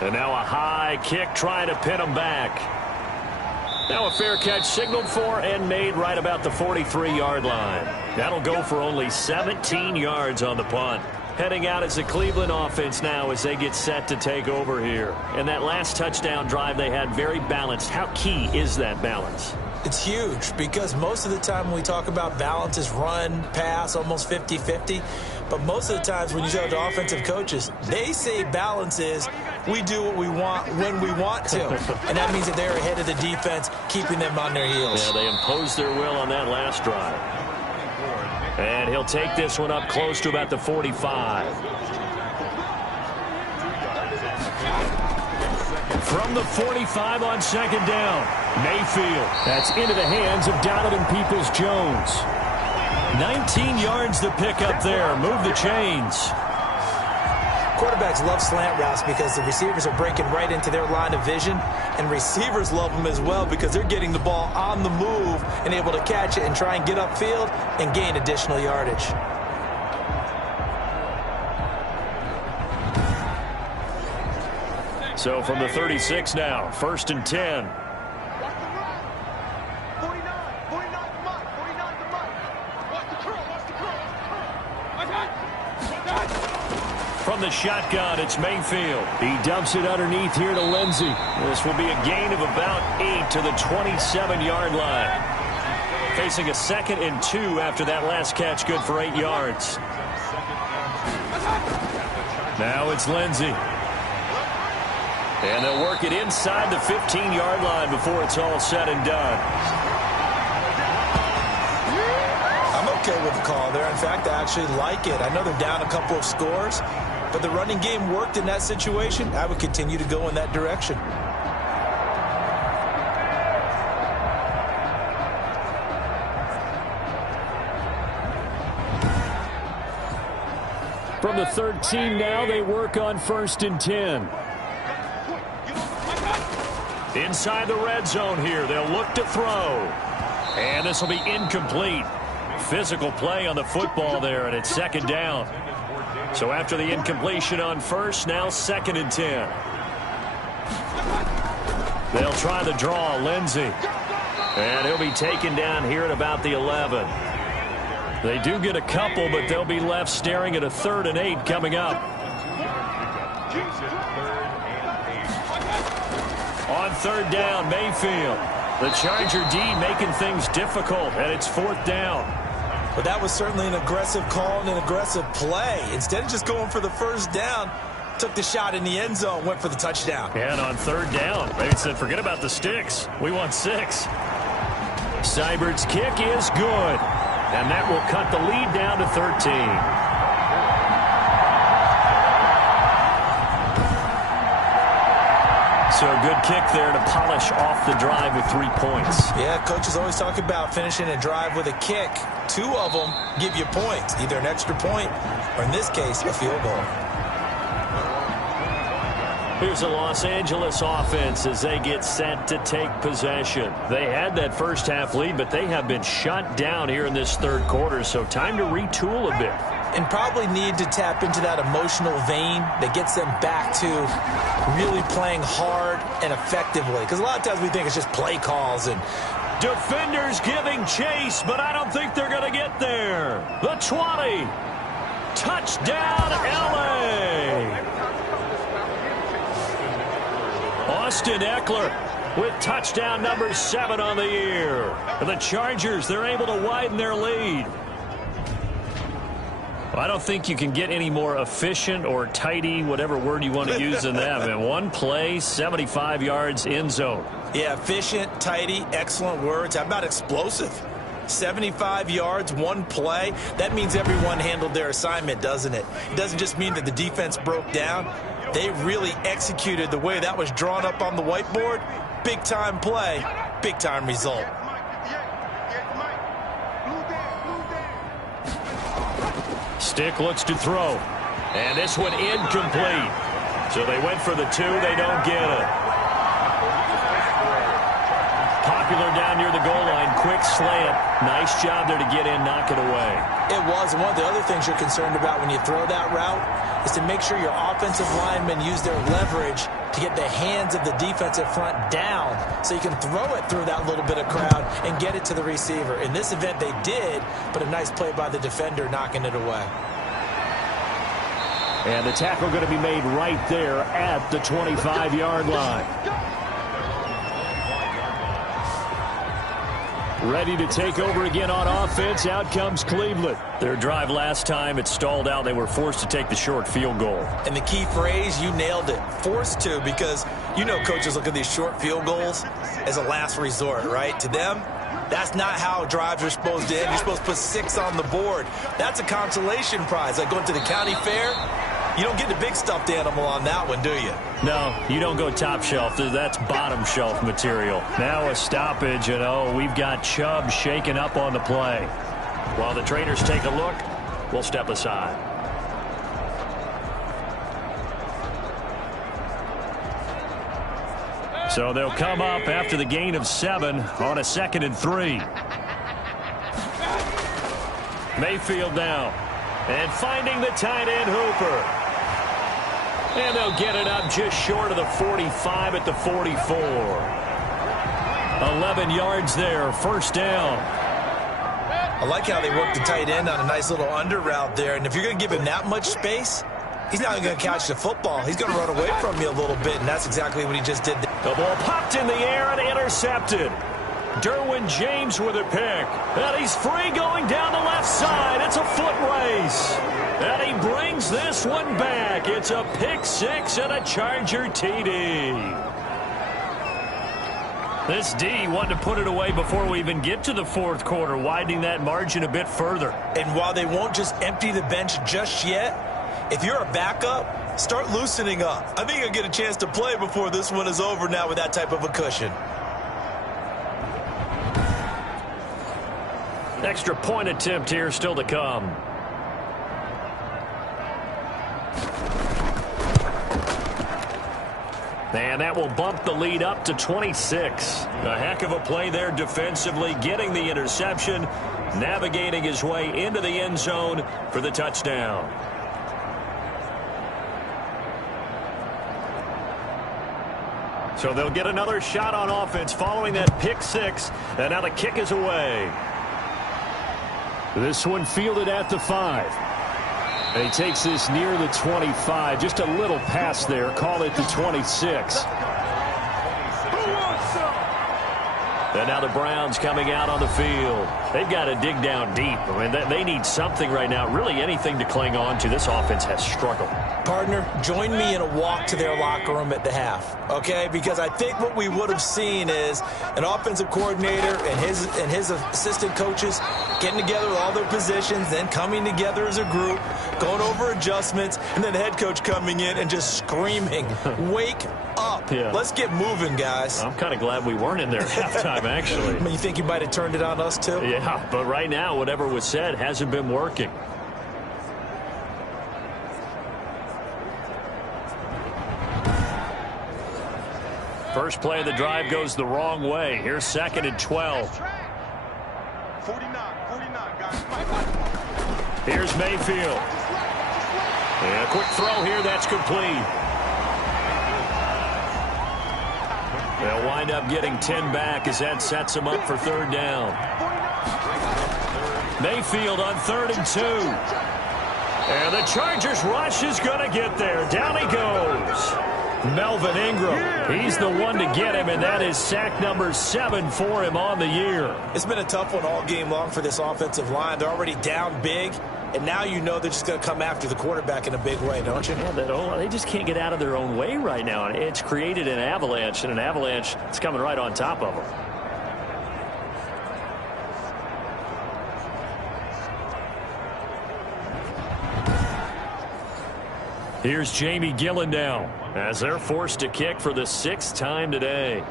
And now a high kick trying to pin him back. Now a fair catch signaled for and made right about the 43-yard line. That'll go for only 17 yards on the punt. Heading out as the Cleveland offense now as they get set to take over here. And that last touchdown drive they had very balanced. How key is that balance? It's huge because most of the time when we talk about balance is run, pass, almost 50-50. But most of the times when you talk to offensive coaches, they say balance is we do what we want when we want to. And that means that they're ahead of the defense, keeping them on their heels. Yeah, they imposed their will on that last drive. And he'll take this one up close to about the 45. From the 45 on second down, Mayfield. That's into the hands of Donovan Peoples-Jones. 19 yards to pick up there. Move the chains. Quarterbacks love slant routes because the receivers are breaking right into their line of vision, and receivers love them as well because they're getting the ball on the move and able to catch it and try and get upfield and gain additional yardage. So from the 36 now, 1st and 10. From the shotgun, it's Mayfield. He dumps it underneath here to Lindsey. This will be a gain of about 8 to the 27-yard line. Facing a 2nd and 2 after that last catch, good for 8 yards. Now it's Lindsey. And they'll work it inside the 15-yard line before it's all said and done. I'm okay with the call there. In fact, I actually like it. I know they're down a couple of scores, but the running game worked in that situation. I would continue to go in that direction. From the 13 now, they work on 1st and 10. Inside the red zone here, they'll look to throw. And this will be incomplete. Physical play on the football there, and it's 2nd down. So after the incompletion on 1st, now 2nd and 10. They'll try the draw, Lindsey. And he'll be taken down here at about the 11. They do get a couple, but they'll be left staring at a 3rd and 8 coming up. On 3rd down, Mayfield. The Charger D making things difficult, and it's 4th down. But that was certainly an aggressive call and an aggressive play. Instead of just going for the 1st down, took the shot in the end zone, went for the touchdown. And on 3rd down, they said, forget about the sticks. We want 6. Seibert's kick is good. And that will cut the lead down to 13. So a good kick there to polish off the drive with 3 points. Yeah, coaches always talk about finishing a drive with a kick. 2 of them give you points, either an extra point or, in this case, a field goal. Here's the Los Angeles offense as they get set to take possession. They had that first half lead, but they have been shut down here in this 3rd quarter, so time to retool a bit. And probably need to tap into that emotional vein that gets them back to really playing hard and effectively. Because a lot of times we think it's just play calls and defenders giving chase, but I don't think they're going to get there. The 20. Touchdown, L.A. Austin Eckler with touchdown number 7 on the year. And the Chargers, they're able to widen their lead. I don't think you can get any more efficient or tidy, whatever word you want to use in that. And 1 play, 75 yards, end zone. Yeah, efficient, tidy, excellent words. How about explosive? 75 yards, 1 play. That means everyone handled their assignment, doesn't it? It doesn't just mean that the defense broke down. They really executed the way that was drawn up on the whiteboard. Big-time play, big-time result. Stick looks to throw. And this one incomplete. So they went for the 2. They don't get it. Popular down near the goal line. Quick slant. Nice job there to get in, knock it away. It was. And one of the other things you're concerned about when you throw that route is to make sure your offensive linemen use their leverage to get the hands of the defensive front down so you can throw it through that little bit of crowd and get it to the receiver. In this event, they did, but a nice play by the defender knocking it away. And the tackle going to be made right there at the 25-yard line. Ready to take over again on offense. Out comes Cleveland. Their drive last time, it stalled out. They were forced to take the short field goal. And the key phrase, you nailed it. Forced to, because you know coaches look at these short field goals as a last resort, right? To them, That's not how drives are supposed to end. You're supposed to put 6 on the board. That's a consolation prize. Like going to the county fair, you don't get the big stuffed animal on that one, do you? No, you don't go top shelf. That's bottom shelf material. Now a stoppage, and we've got Chubb shaken up on the play. While the trainers take a look, we'll step aside. So they'll come up after the gain of 7 on a 2nd and 3. Mayfield now. And finding the tight end Hooper. And they'll get it up just short of the 45 at the 44. 11 yards there, first down. I like how they work the tight end on a nice little under route there. And if you're going to give him that much space, he's not going to catch the football. He's going to run away from you a little bit, and that's exactly what he just did. The ball popped in the air and intercepted. Derwin James with a pick. And he's free going down the left side. It's a foot race. And he brings this one back. It's a pick 6 and a Charger TD. This D wanted to put it away before we even get to the 4th quarter, widening that margin a bit further. And while they won't just empty the bench just yet, if you're a backup, start loosening up. I think you'll get a chance to play before this one is over now with that type of a cushion. Extra point attempt here still to come. And that will bump the lead up to 26. A heck of a play there defensively, getting the interception, navigating his way into the end zone for the touchdown. So they'll get another shot on offense following that pick 6. And now the kick is away. This one fielded at the 5. And he takes this near the 25. Just a little pass there. Call it the 26. And now the Browns coming out on the field. They've got to dig down deep. I mean, they need something right now, really anything to cling on to. This offense has struggled. Partner, join me in a walk to their locker room at the half, okay? Because I think what we would have seen is an offensive coordinator and his assistant coaches getting together with all their positions, then coming together as a group, going over adjustments, and then the head coach coming in and just screaming, wake up. Yeah. Let's get moving, guys. I'm kind of glad we weren't in there at halftime, actually. I mean, you think you might have turned it on us, too? Yeah, but right now, whatever was said hasn't been working. First play of the drive goes the wrong way. Here's 2nd and 12. 49, guys. Here's Mayfield. And a quick throw here, that's complete. They'll wind up getting 10 back as that sets them up for 3rd down. Mayfield on 3rd and 2. And the Chargers rush is going to get there. Down he goes. Melvin Ingram. He's the one to get him, and that is sack number 7 for him on the year. It's been a tough one all game long for this offensive line. They're already down big, and now you know they're just going to come after the quarterback in a big way, don't you? Yeah, they just can't get out of their own way right now. It's created an avalanche, and an avalanche is coming right on top of them. Here's Jamie Gillen now as they're forced to kick for the 6th time today.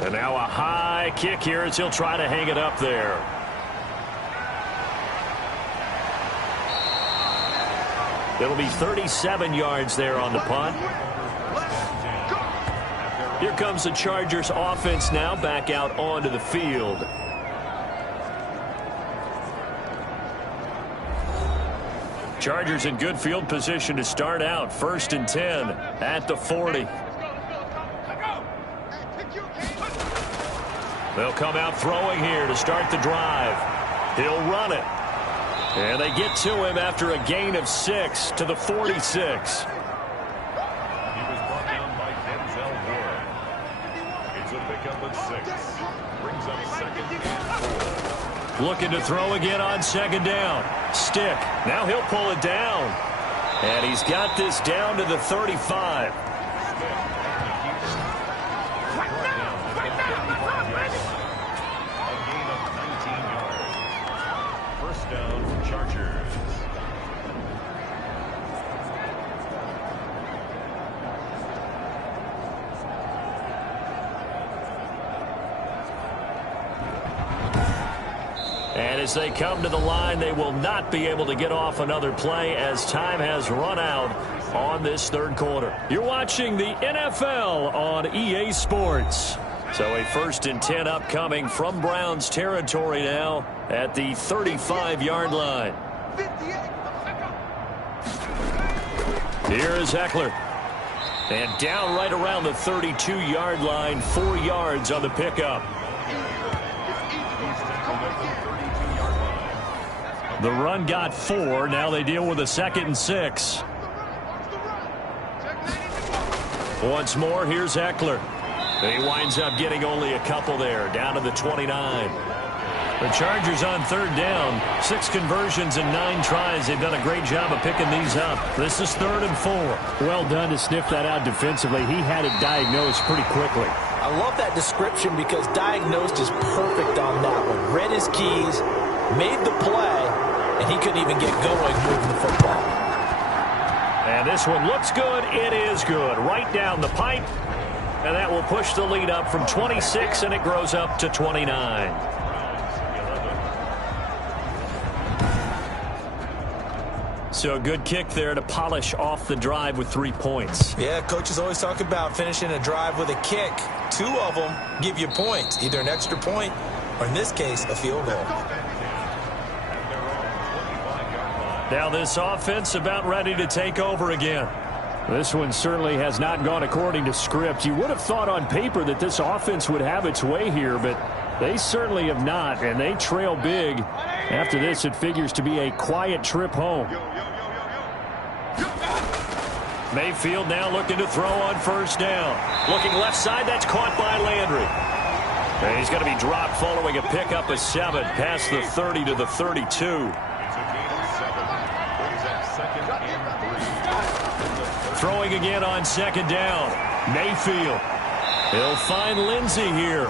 And now a high kick here as he'll try to hang it up there. It'll be 37 yards there on the punt. Here comes the Chargers offense now back out onto the field. Chargers in good field position to start out. 1st and 10 at the 40. They'll come out throwing here to start the drive. He'll run it. And they get to him after a gain of 6 to the 46. He was brought down by Denzel Ward. It's a pickup of 6. Brings up 2nd and 4. Looking to throw again on 2nd down. Stick. Now he'll pull it down. And he's got this down to the 35. And as they come to the line, they will not be able to get off another play as time has run out on this third quarter. You're watching the NFL on EA Sports. So a 1st and 10 upcoming from Browns territory now at the 35-yard line. Here is Eckler. And down right around the 32-yard line, 4 yards on the pickup. The run got 4. Now they deal with a 2nd and 6. Once more, here's Eckler. He winds up getting only a couple there, down to the 29. The Chargers on 3rd down. 6 conversions and 9 tries. They've done a great job of picking these up. This is 3rd and 4. Well done to sniff that out defensively. He had it diagnosed pretty quickly. I love that description because diagnosed is perfect on that one. Read his keys, made the play, and he couldn't even get going moving the football. And this one looks good. It is good. Right down the pipe. And that will push the lead up from 26, and it grows up to 29. So a good kick there to polish off the drive with 3 points. Yeah, coaches always talk about finishing a drive with a kick. 2 of them give you points, either an extra point or, in this case, a field goal. Now this offense about ready to take over again. This one certainly has not gone according to script. You would have thought on paper that this offense would have its way here, but they certainly have not, and they trail big. After this, it figures to be a quiet trip home. Mayfield now looking to throw on 1st down. Looking left side, that's caught by Landry. And he's going to be dropped following a pickup of 7 past the 30 to the 32. Throwing again on 2nd down. Mayfield. He'll find Lindsey here.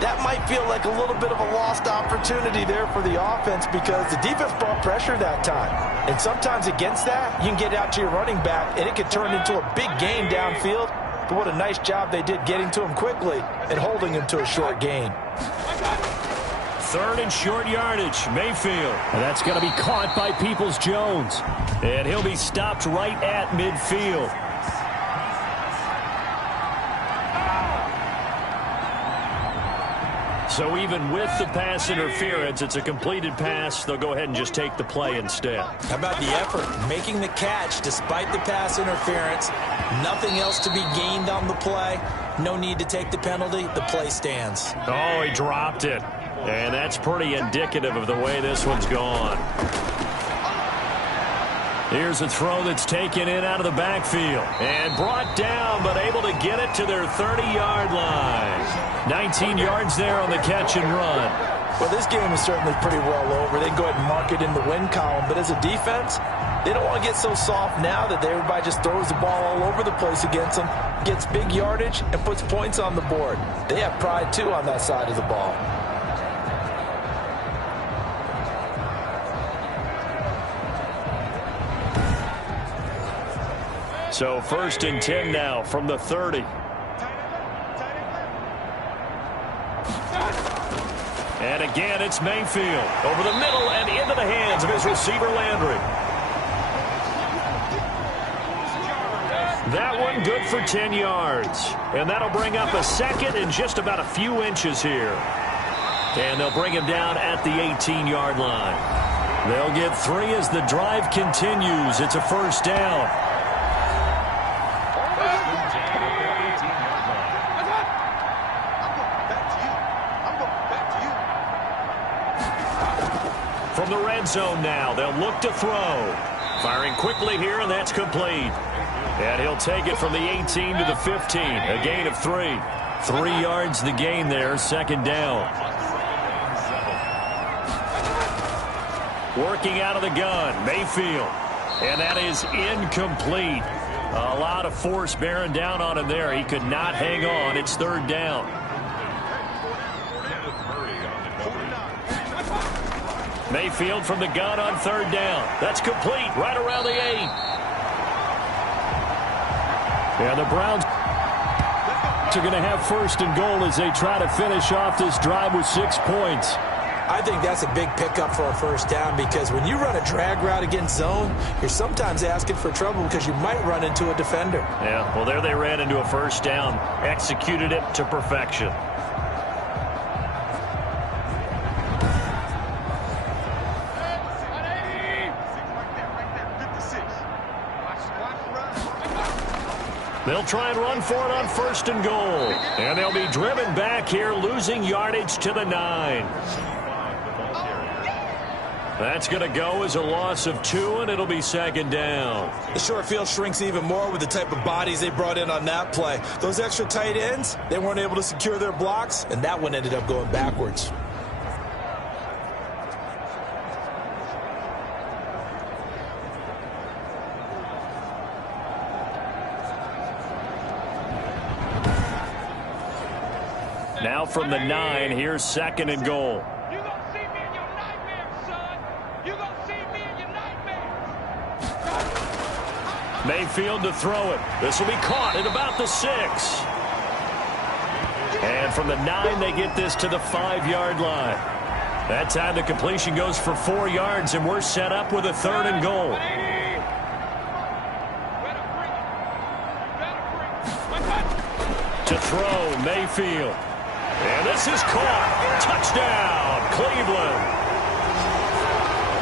That might feel like a little bit of a lost opportunity there for the offense because the defense brought pressure that time. And sometimes against that, you can get out to your running back, and it could turn into a big gain downfield. But what a nice job they did getting to him quickly and holding him to a short gain. 3rd and short yardage. Mayfield. And that's going to be caught by Peoples-Jones. And he'll be stopped right at midfield. So even with the pass interference, it's a completed pass. They'll go ahead and just take the play instead. How about the effort? Making the catch despite the pass interference. Nothing else to be gained on the play. No need to take the penalty. The play stands. Oh, he dropped it. And that's pretty indicative of the way this one's gone. Here's a throw that's taken in out of the backfield. And brought down, but able to get it to their 30-yard line. 19 yards there on the catch and run. Well, this game is certainly pretty well over. They can go ahead and mark it in the win column. But as a defense, they don't want to get so soft now that everybody just throws the ball all over the place against them, gets big yardage, and puts points on the board. They have pride, too, on that side of the ball. So 1st and 10 now from the 30. And again, it's Mayfield over the middle and into the hands of his receiver, Landry. That one good for 10 yards. And that'll bring up a 2nd and just about a few inches here. And they'll bring him down at the 18-yard line. They'll get 3 as the drive continues. It's a 1st down. From the red zone now, they'll look to throw. Firing quickly here, and that's complete. And he'll take it from the 18 to the 15, a gain of 3. 3 yards the gain there, 2nd down. Working out of the gun, Mayfield. And that is incomplete. A lot of force bearing down on him there. He could not hang on. It's 3rd down. Mayfield from the gun on 3rd down. That's complete right around the 8. And the Browns are going to have 1st and goal as they try to finish off this drive with 6 points. I think that's a big pickup for a first down because when you run a drag route against zone, you're sometimes asking for trouble because you might run into a defender. Yeah, well, there they ran into a first down, executed it to perfection. They'll try and run for it on 1st and goal. And they'll be driven back here, losing yardage to the 9. That's going to go as a loss of 2, and it'll be 2nd down. The short field shrinks even more with the type of bodies they brought in on that play. Those extra tight ends, they weren't able to secure their blocks, and that one ended up going backwards. Now from the 9, here's 2nd and goal. You gonna see me in your nightmares, son. You gonna see me in your nightmares. Mayfield to throw it. This will be caught at about the 6. And from the 9, they get this to the 5-yard line. That time the completion goes for 4 yards, and we're set up with a 3rd and goal. To throw, Mayfield. And this is caught. Touchdown, Cleveland.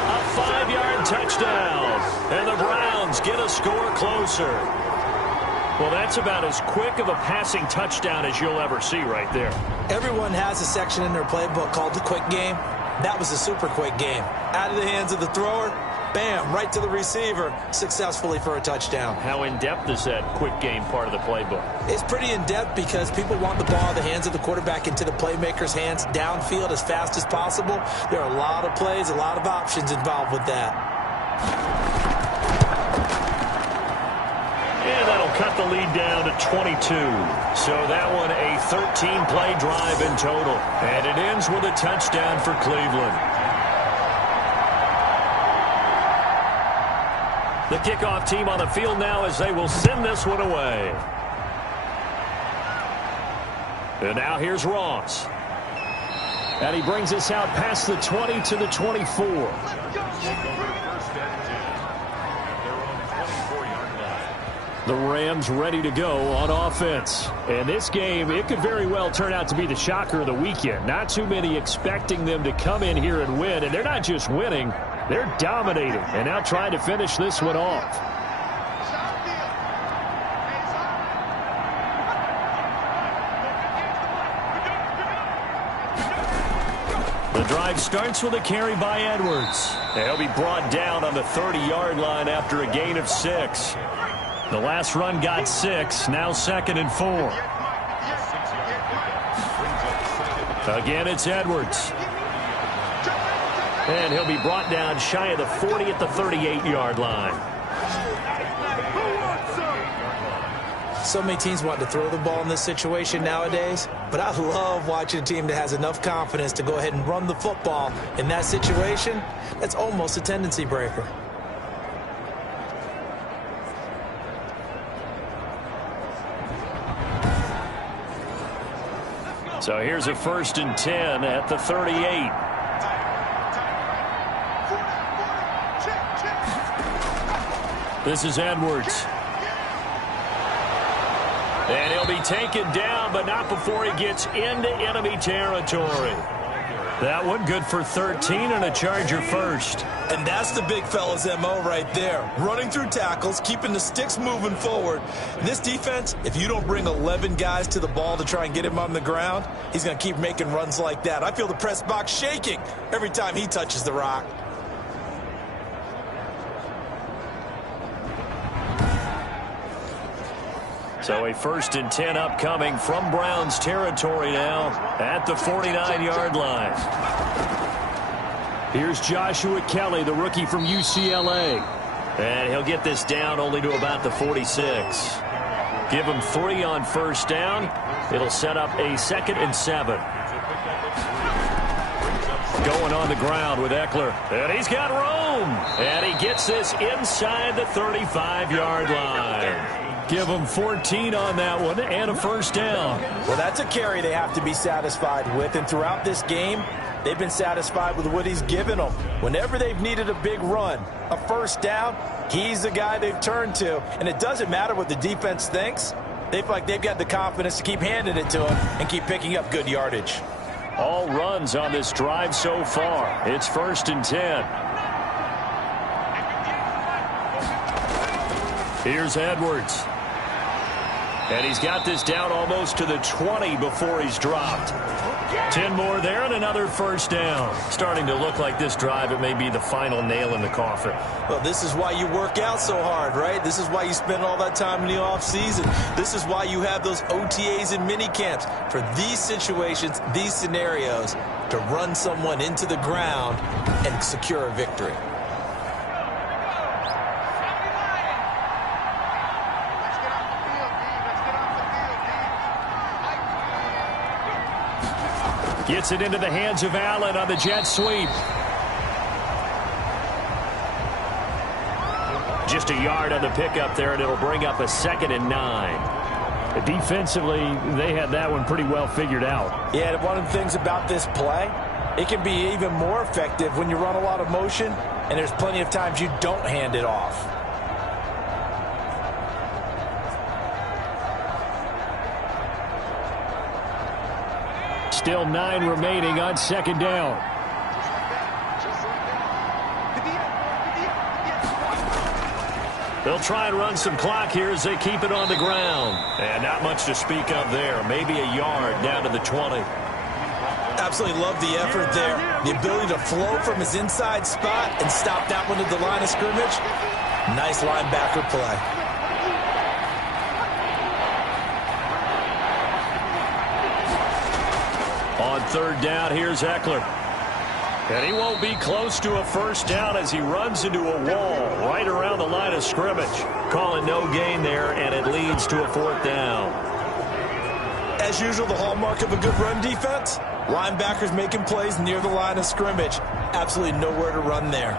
A 5-yard touchdown. And the Browns get a score closer. Well, that's about as quick of a passing touchdown as you'll ever see right there. Everyone has a section in their playbook called the quick game. That was a super quick game. Out of the hands of the thrower, bam, right to the receiver, successfully for a touchdown. How in-depth is that quick game part of the playbook? It's pretty in-depth because people want the ball in the hands of the quarterback into the playmaker's hands downfield as fast as possible. There are a lot of plays, a lot of options involved with that. And that'll cut the lead down to 22. So that one a 13-play drive in total. And it ends with a touchdown for Cleveland. The kickoff team on the field now as they will send this one away. And now here's Ross. And he brings us out past the 20 to the 24. The Rams ready to go on offense. And this game, it could very well turn out to be the shocker of the weekend. Not too many expecting them to come in here and win. And they're not just winning, they're dominating. And now trying to finish this one off. The drive starts with a carry by Edwards. He'll be brought down on the 30-yard line after a gain of 6. The last run got 6, now 2nd and 4. Again, it's Edwards. And he'll be brought down shy of the 40 at the 38-yard line. So many teams want to throw the ball in this situation nowadays, but I love watching a team that has enough confidence to go ahead and run the football in that situation. That's almost a tendency breaker. So here's a 1st and 10 at the 38. This is Edwards. And he'll be taken down, but not before he gets into enemy territory. That one good for 13 and a Charger first. And that's the big fella's MO right there. Running through tackles, keeping the sticks moving forward. This defense, if you don't bring 11 guys to the ball to try and get him on the ground, he's going to keep making runs like that. I feel the press box shaking every time he touches the rock. So a 1st and 10 upcoming from Browns territory now at the 49-yard line. Here's Joshua Kelly, the rookie from UCLA. And he'll get this down only to about the 46. Give him 3 on 1st down. It'll set up a 2nd and 7. Going on the ground with Eckler. And he's got room. And he gets this inside the 35-yard line. give them 14 on that one and a first down. Well, that's a carry they have to be satisfied with, and throughout this game, they've been satisfied with what he's given them. Whenever they've needed a big run, a first down, he's the guy they've turned to. And it doesn't matter what the defense thinks. They feel like they've got the confidence to keep handing it to him and keep picking up good yardage. All runs on this drive so far. It's 1st and 10. Here's Edwards. And he's got this down almost to the 20 before he's dropped. 10 more there and another first down. Starting to look like this drive, it may be the final nail in the coffin. Well, this is why you work out so hard, right? This is why you spend all that time in the offseason. This is why you have those OTAs and mini camps. For these situations, these scenarios, to run someone into the ground and secure a victory. Gets it into the hands of Allen on the jet sweep. Just a yard on the pickup there, and it'll bring up a 2nd and 9. Defensively, they had that one pretty well figured out. Yeah, one of the things about this play, it can be even more effective when you run a lot of motion, and there's plenty of times you don't hand it off. Still 9 remaining on 2nd down. They'll try and run some clock here as they keep it on the ground. And not much to speak of there. Maybe a yard down to the 20. Absolutely love the effort there. The ability to flow from his inside spot and stop that one at the line of scrimmage. Nice linebacker play. On 3rd down, here's Eckler. And he won't be close to a first down as he runs into a wall right around the line of scrimmage. Calling no gain there, and it leads to a 4th down. As usual, the hallmark of a good run defense, linebackers making plays near the line of scrimmage. Absolutely nowhere to run there.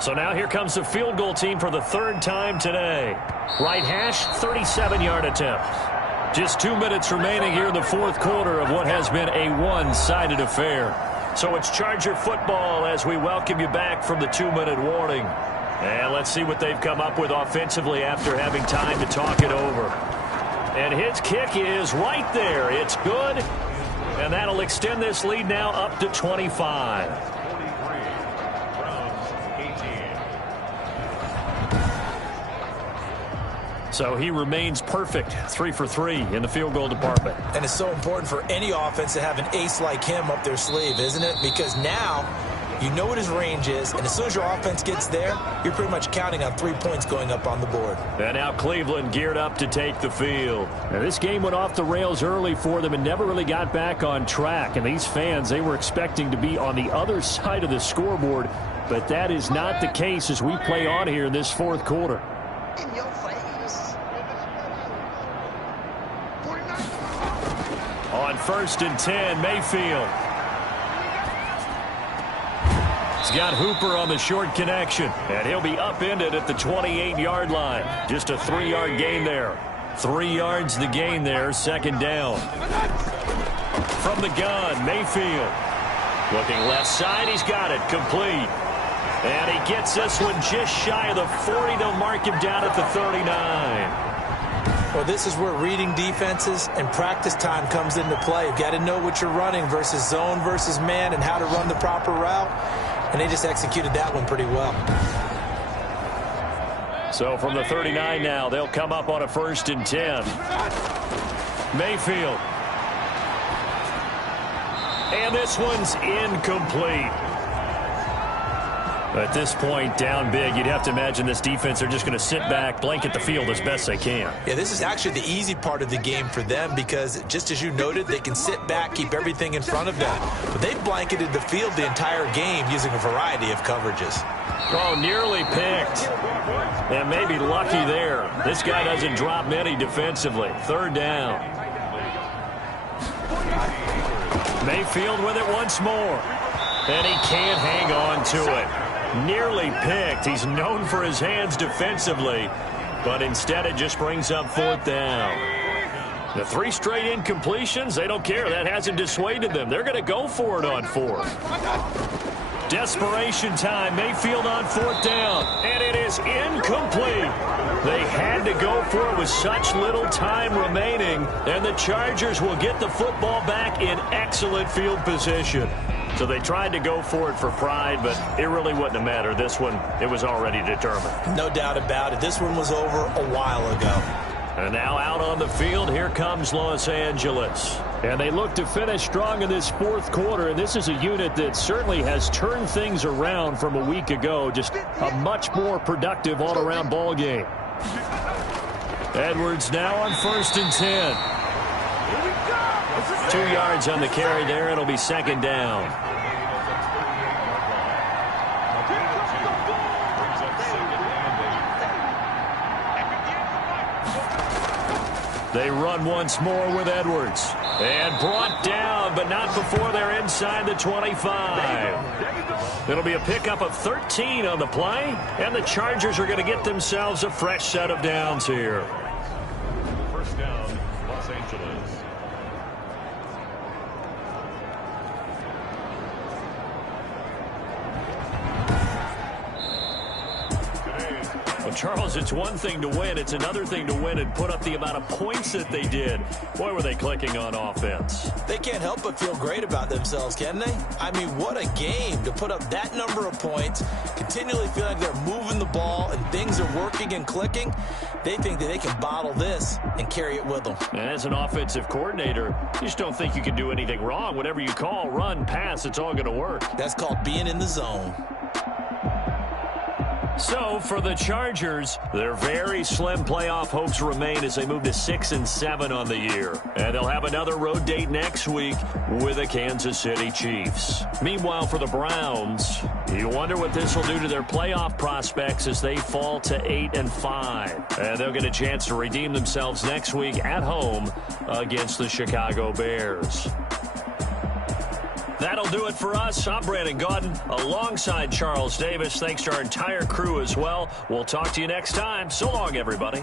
So now here comes the field goal team for the 3rd time today. Right hash, 37-yard attempt. Just 2 minutes remaining here in the 4th quarter of what has been a one-sided affair. So it's Charger football as we welcome you back from the 2-minute warning. And let's see what they've come up with offensively after having time to talk it over. And his kick is right there. It's good. And that'll extend this lead now up to 25. So he remains perfect, 3 for 3 in the field goal department. And it's so important for any offense to have an ace like him up their sleeve, isn't it? Because now you know what his range is, and as soon as your offense gets there, you're pretty much counting on 3 points going up on the board. And now Cleveland geared up to take the field. Now this game went off the rails early for them and never really got back on track. And these fans, they were expecting to be on the other side of the scoreboard, but that is not the case as we play on here in this 4th quarter. In your face. On 1st and 10, Mayfield. He's got Hooper on the short connection, and he'll be upended at the 28-yard line. Just a 3-yard gain there. 3 yards the gain there, 2nd down. From the gun, Mayfield. Looking left side, he's got it, complete. And he gets this one just shy of the 40. They'll mark him down at the 39. Well, this is where reading defenses and practice time comes into play. You've got to know what you're running versus zone versus man and how to run the proper route. And they just executed that one pretty well. So from the 39 now, they'll come up on a 1st and 10. Mayfield. And this one's incomplete. At this point, down big, you'd have to imagine this defense are just going to sit back, blanket the field as best they can. Yeah, this is actually the easy part of the game for them because, just as you noted, they can sit back, keep everything in front of them. But they've blanketed the field the entire game using a variety of coverages. Oh, nearly picked. And maybe lucky there. This guy doesn't drop many defensively. 3rd down. Mayfield with it once more. And he can't hang on to it. Nearly picked. He's known for his hands defensively, but instead it just brings up 4th down. The 3 straight incompletions, they don't care. That hasn't dissuaded them. They're going to go for it on 4th. Desperation time. Mayfield on 4th down. And it is incomplete. They had to go for it with such little time remaining. And the Chargers will get the football back in excellent field position. So they tried to go for it for pride, but it really wouldn't have mattered. This one, it was already determined. No doubt about it. This one was over a while ago. And now out on the field, here comes Los Angeles. And they look to finish strong in this 4th quarter, and this is a unit that certainly has turned things around from a week ago. Just a much more productive all-around ball game. Edwards now on 1st and 10. 2 yards on the carry there. It'll be 2nd down. They run once more with Edwards. And brought down, but not before they're inside the 25. It'll be a pickup of 13 on the play, and the Chargers are going to get themselves a fresh set of downs here. 1st down, Los Angeles. Well, Charles, it's one thing to win. It's another thing to win and put up the amount of points that they did. Boy, were they clicking on offense. They can't help but feel great about themselves, can they? I mean, what a game to put up that number of points, continually feel like they're moving the ball and things are working and clicking. They think that they can bottle this and carry it with them. And as an offensive coordinator, you just don't think you can do anything wrong. Whatever you call, run, pass, it's all going to work. That's called being in the zone. So for the Chargers, their very slim playoff hopes remain as they move to 6-7 on the year. And they'll have another road date next week with the Kansas City Chiefs. Meanwhile, for the Browns, you wonder what this will do to their playoff prospects as they fall to 8-5. And they'll get a chance to redeem themselves next week at home against the Chicago Bears. That'll do it for us. I'm Brandon Gaudin alongside Charles Davis. Thanks to our entire crew as well. We'll talk to you next time. So long, everybody.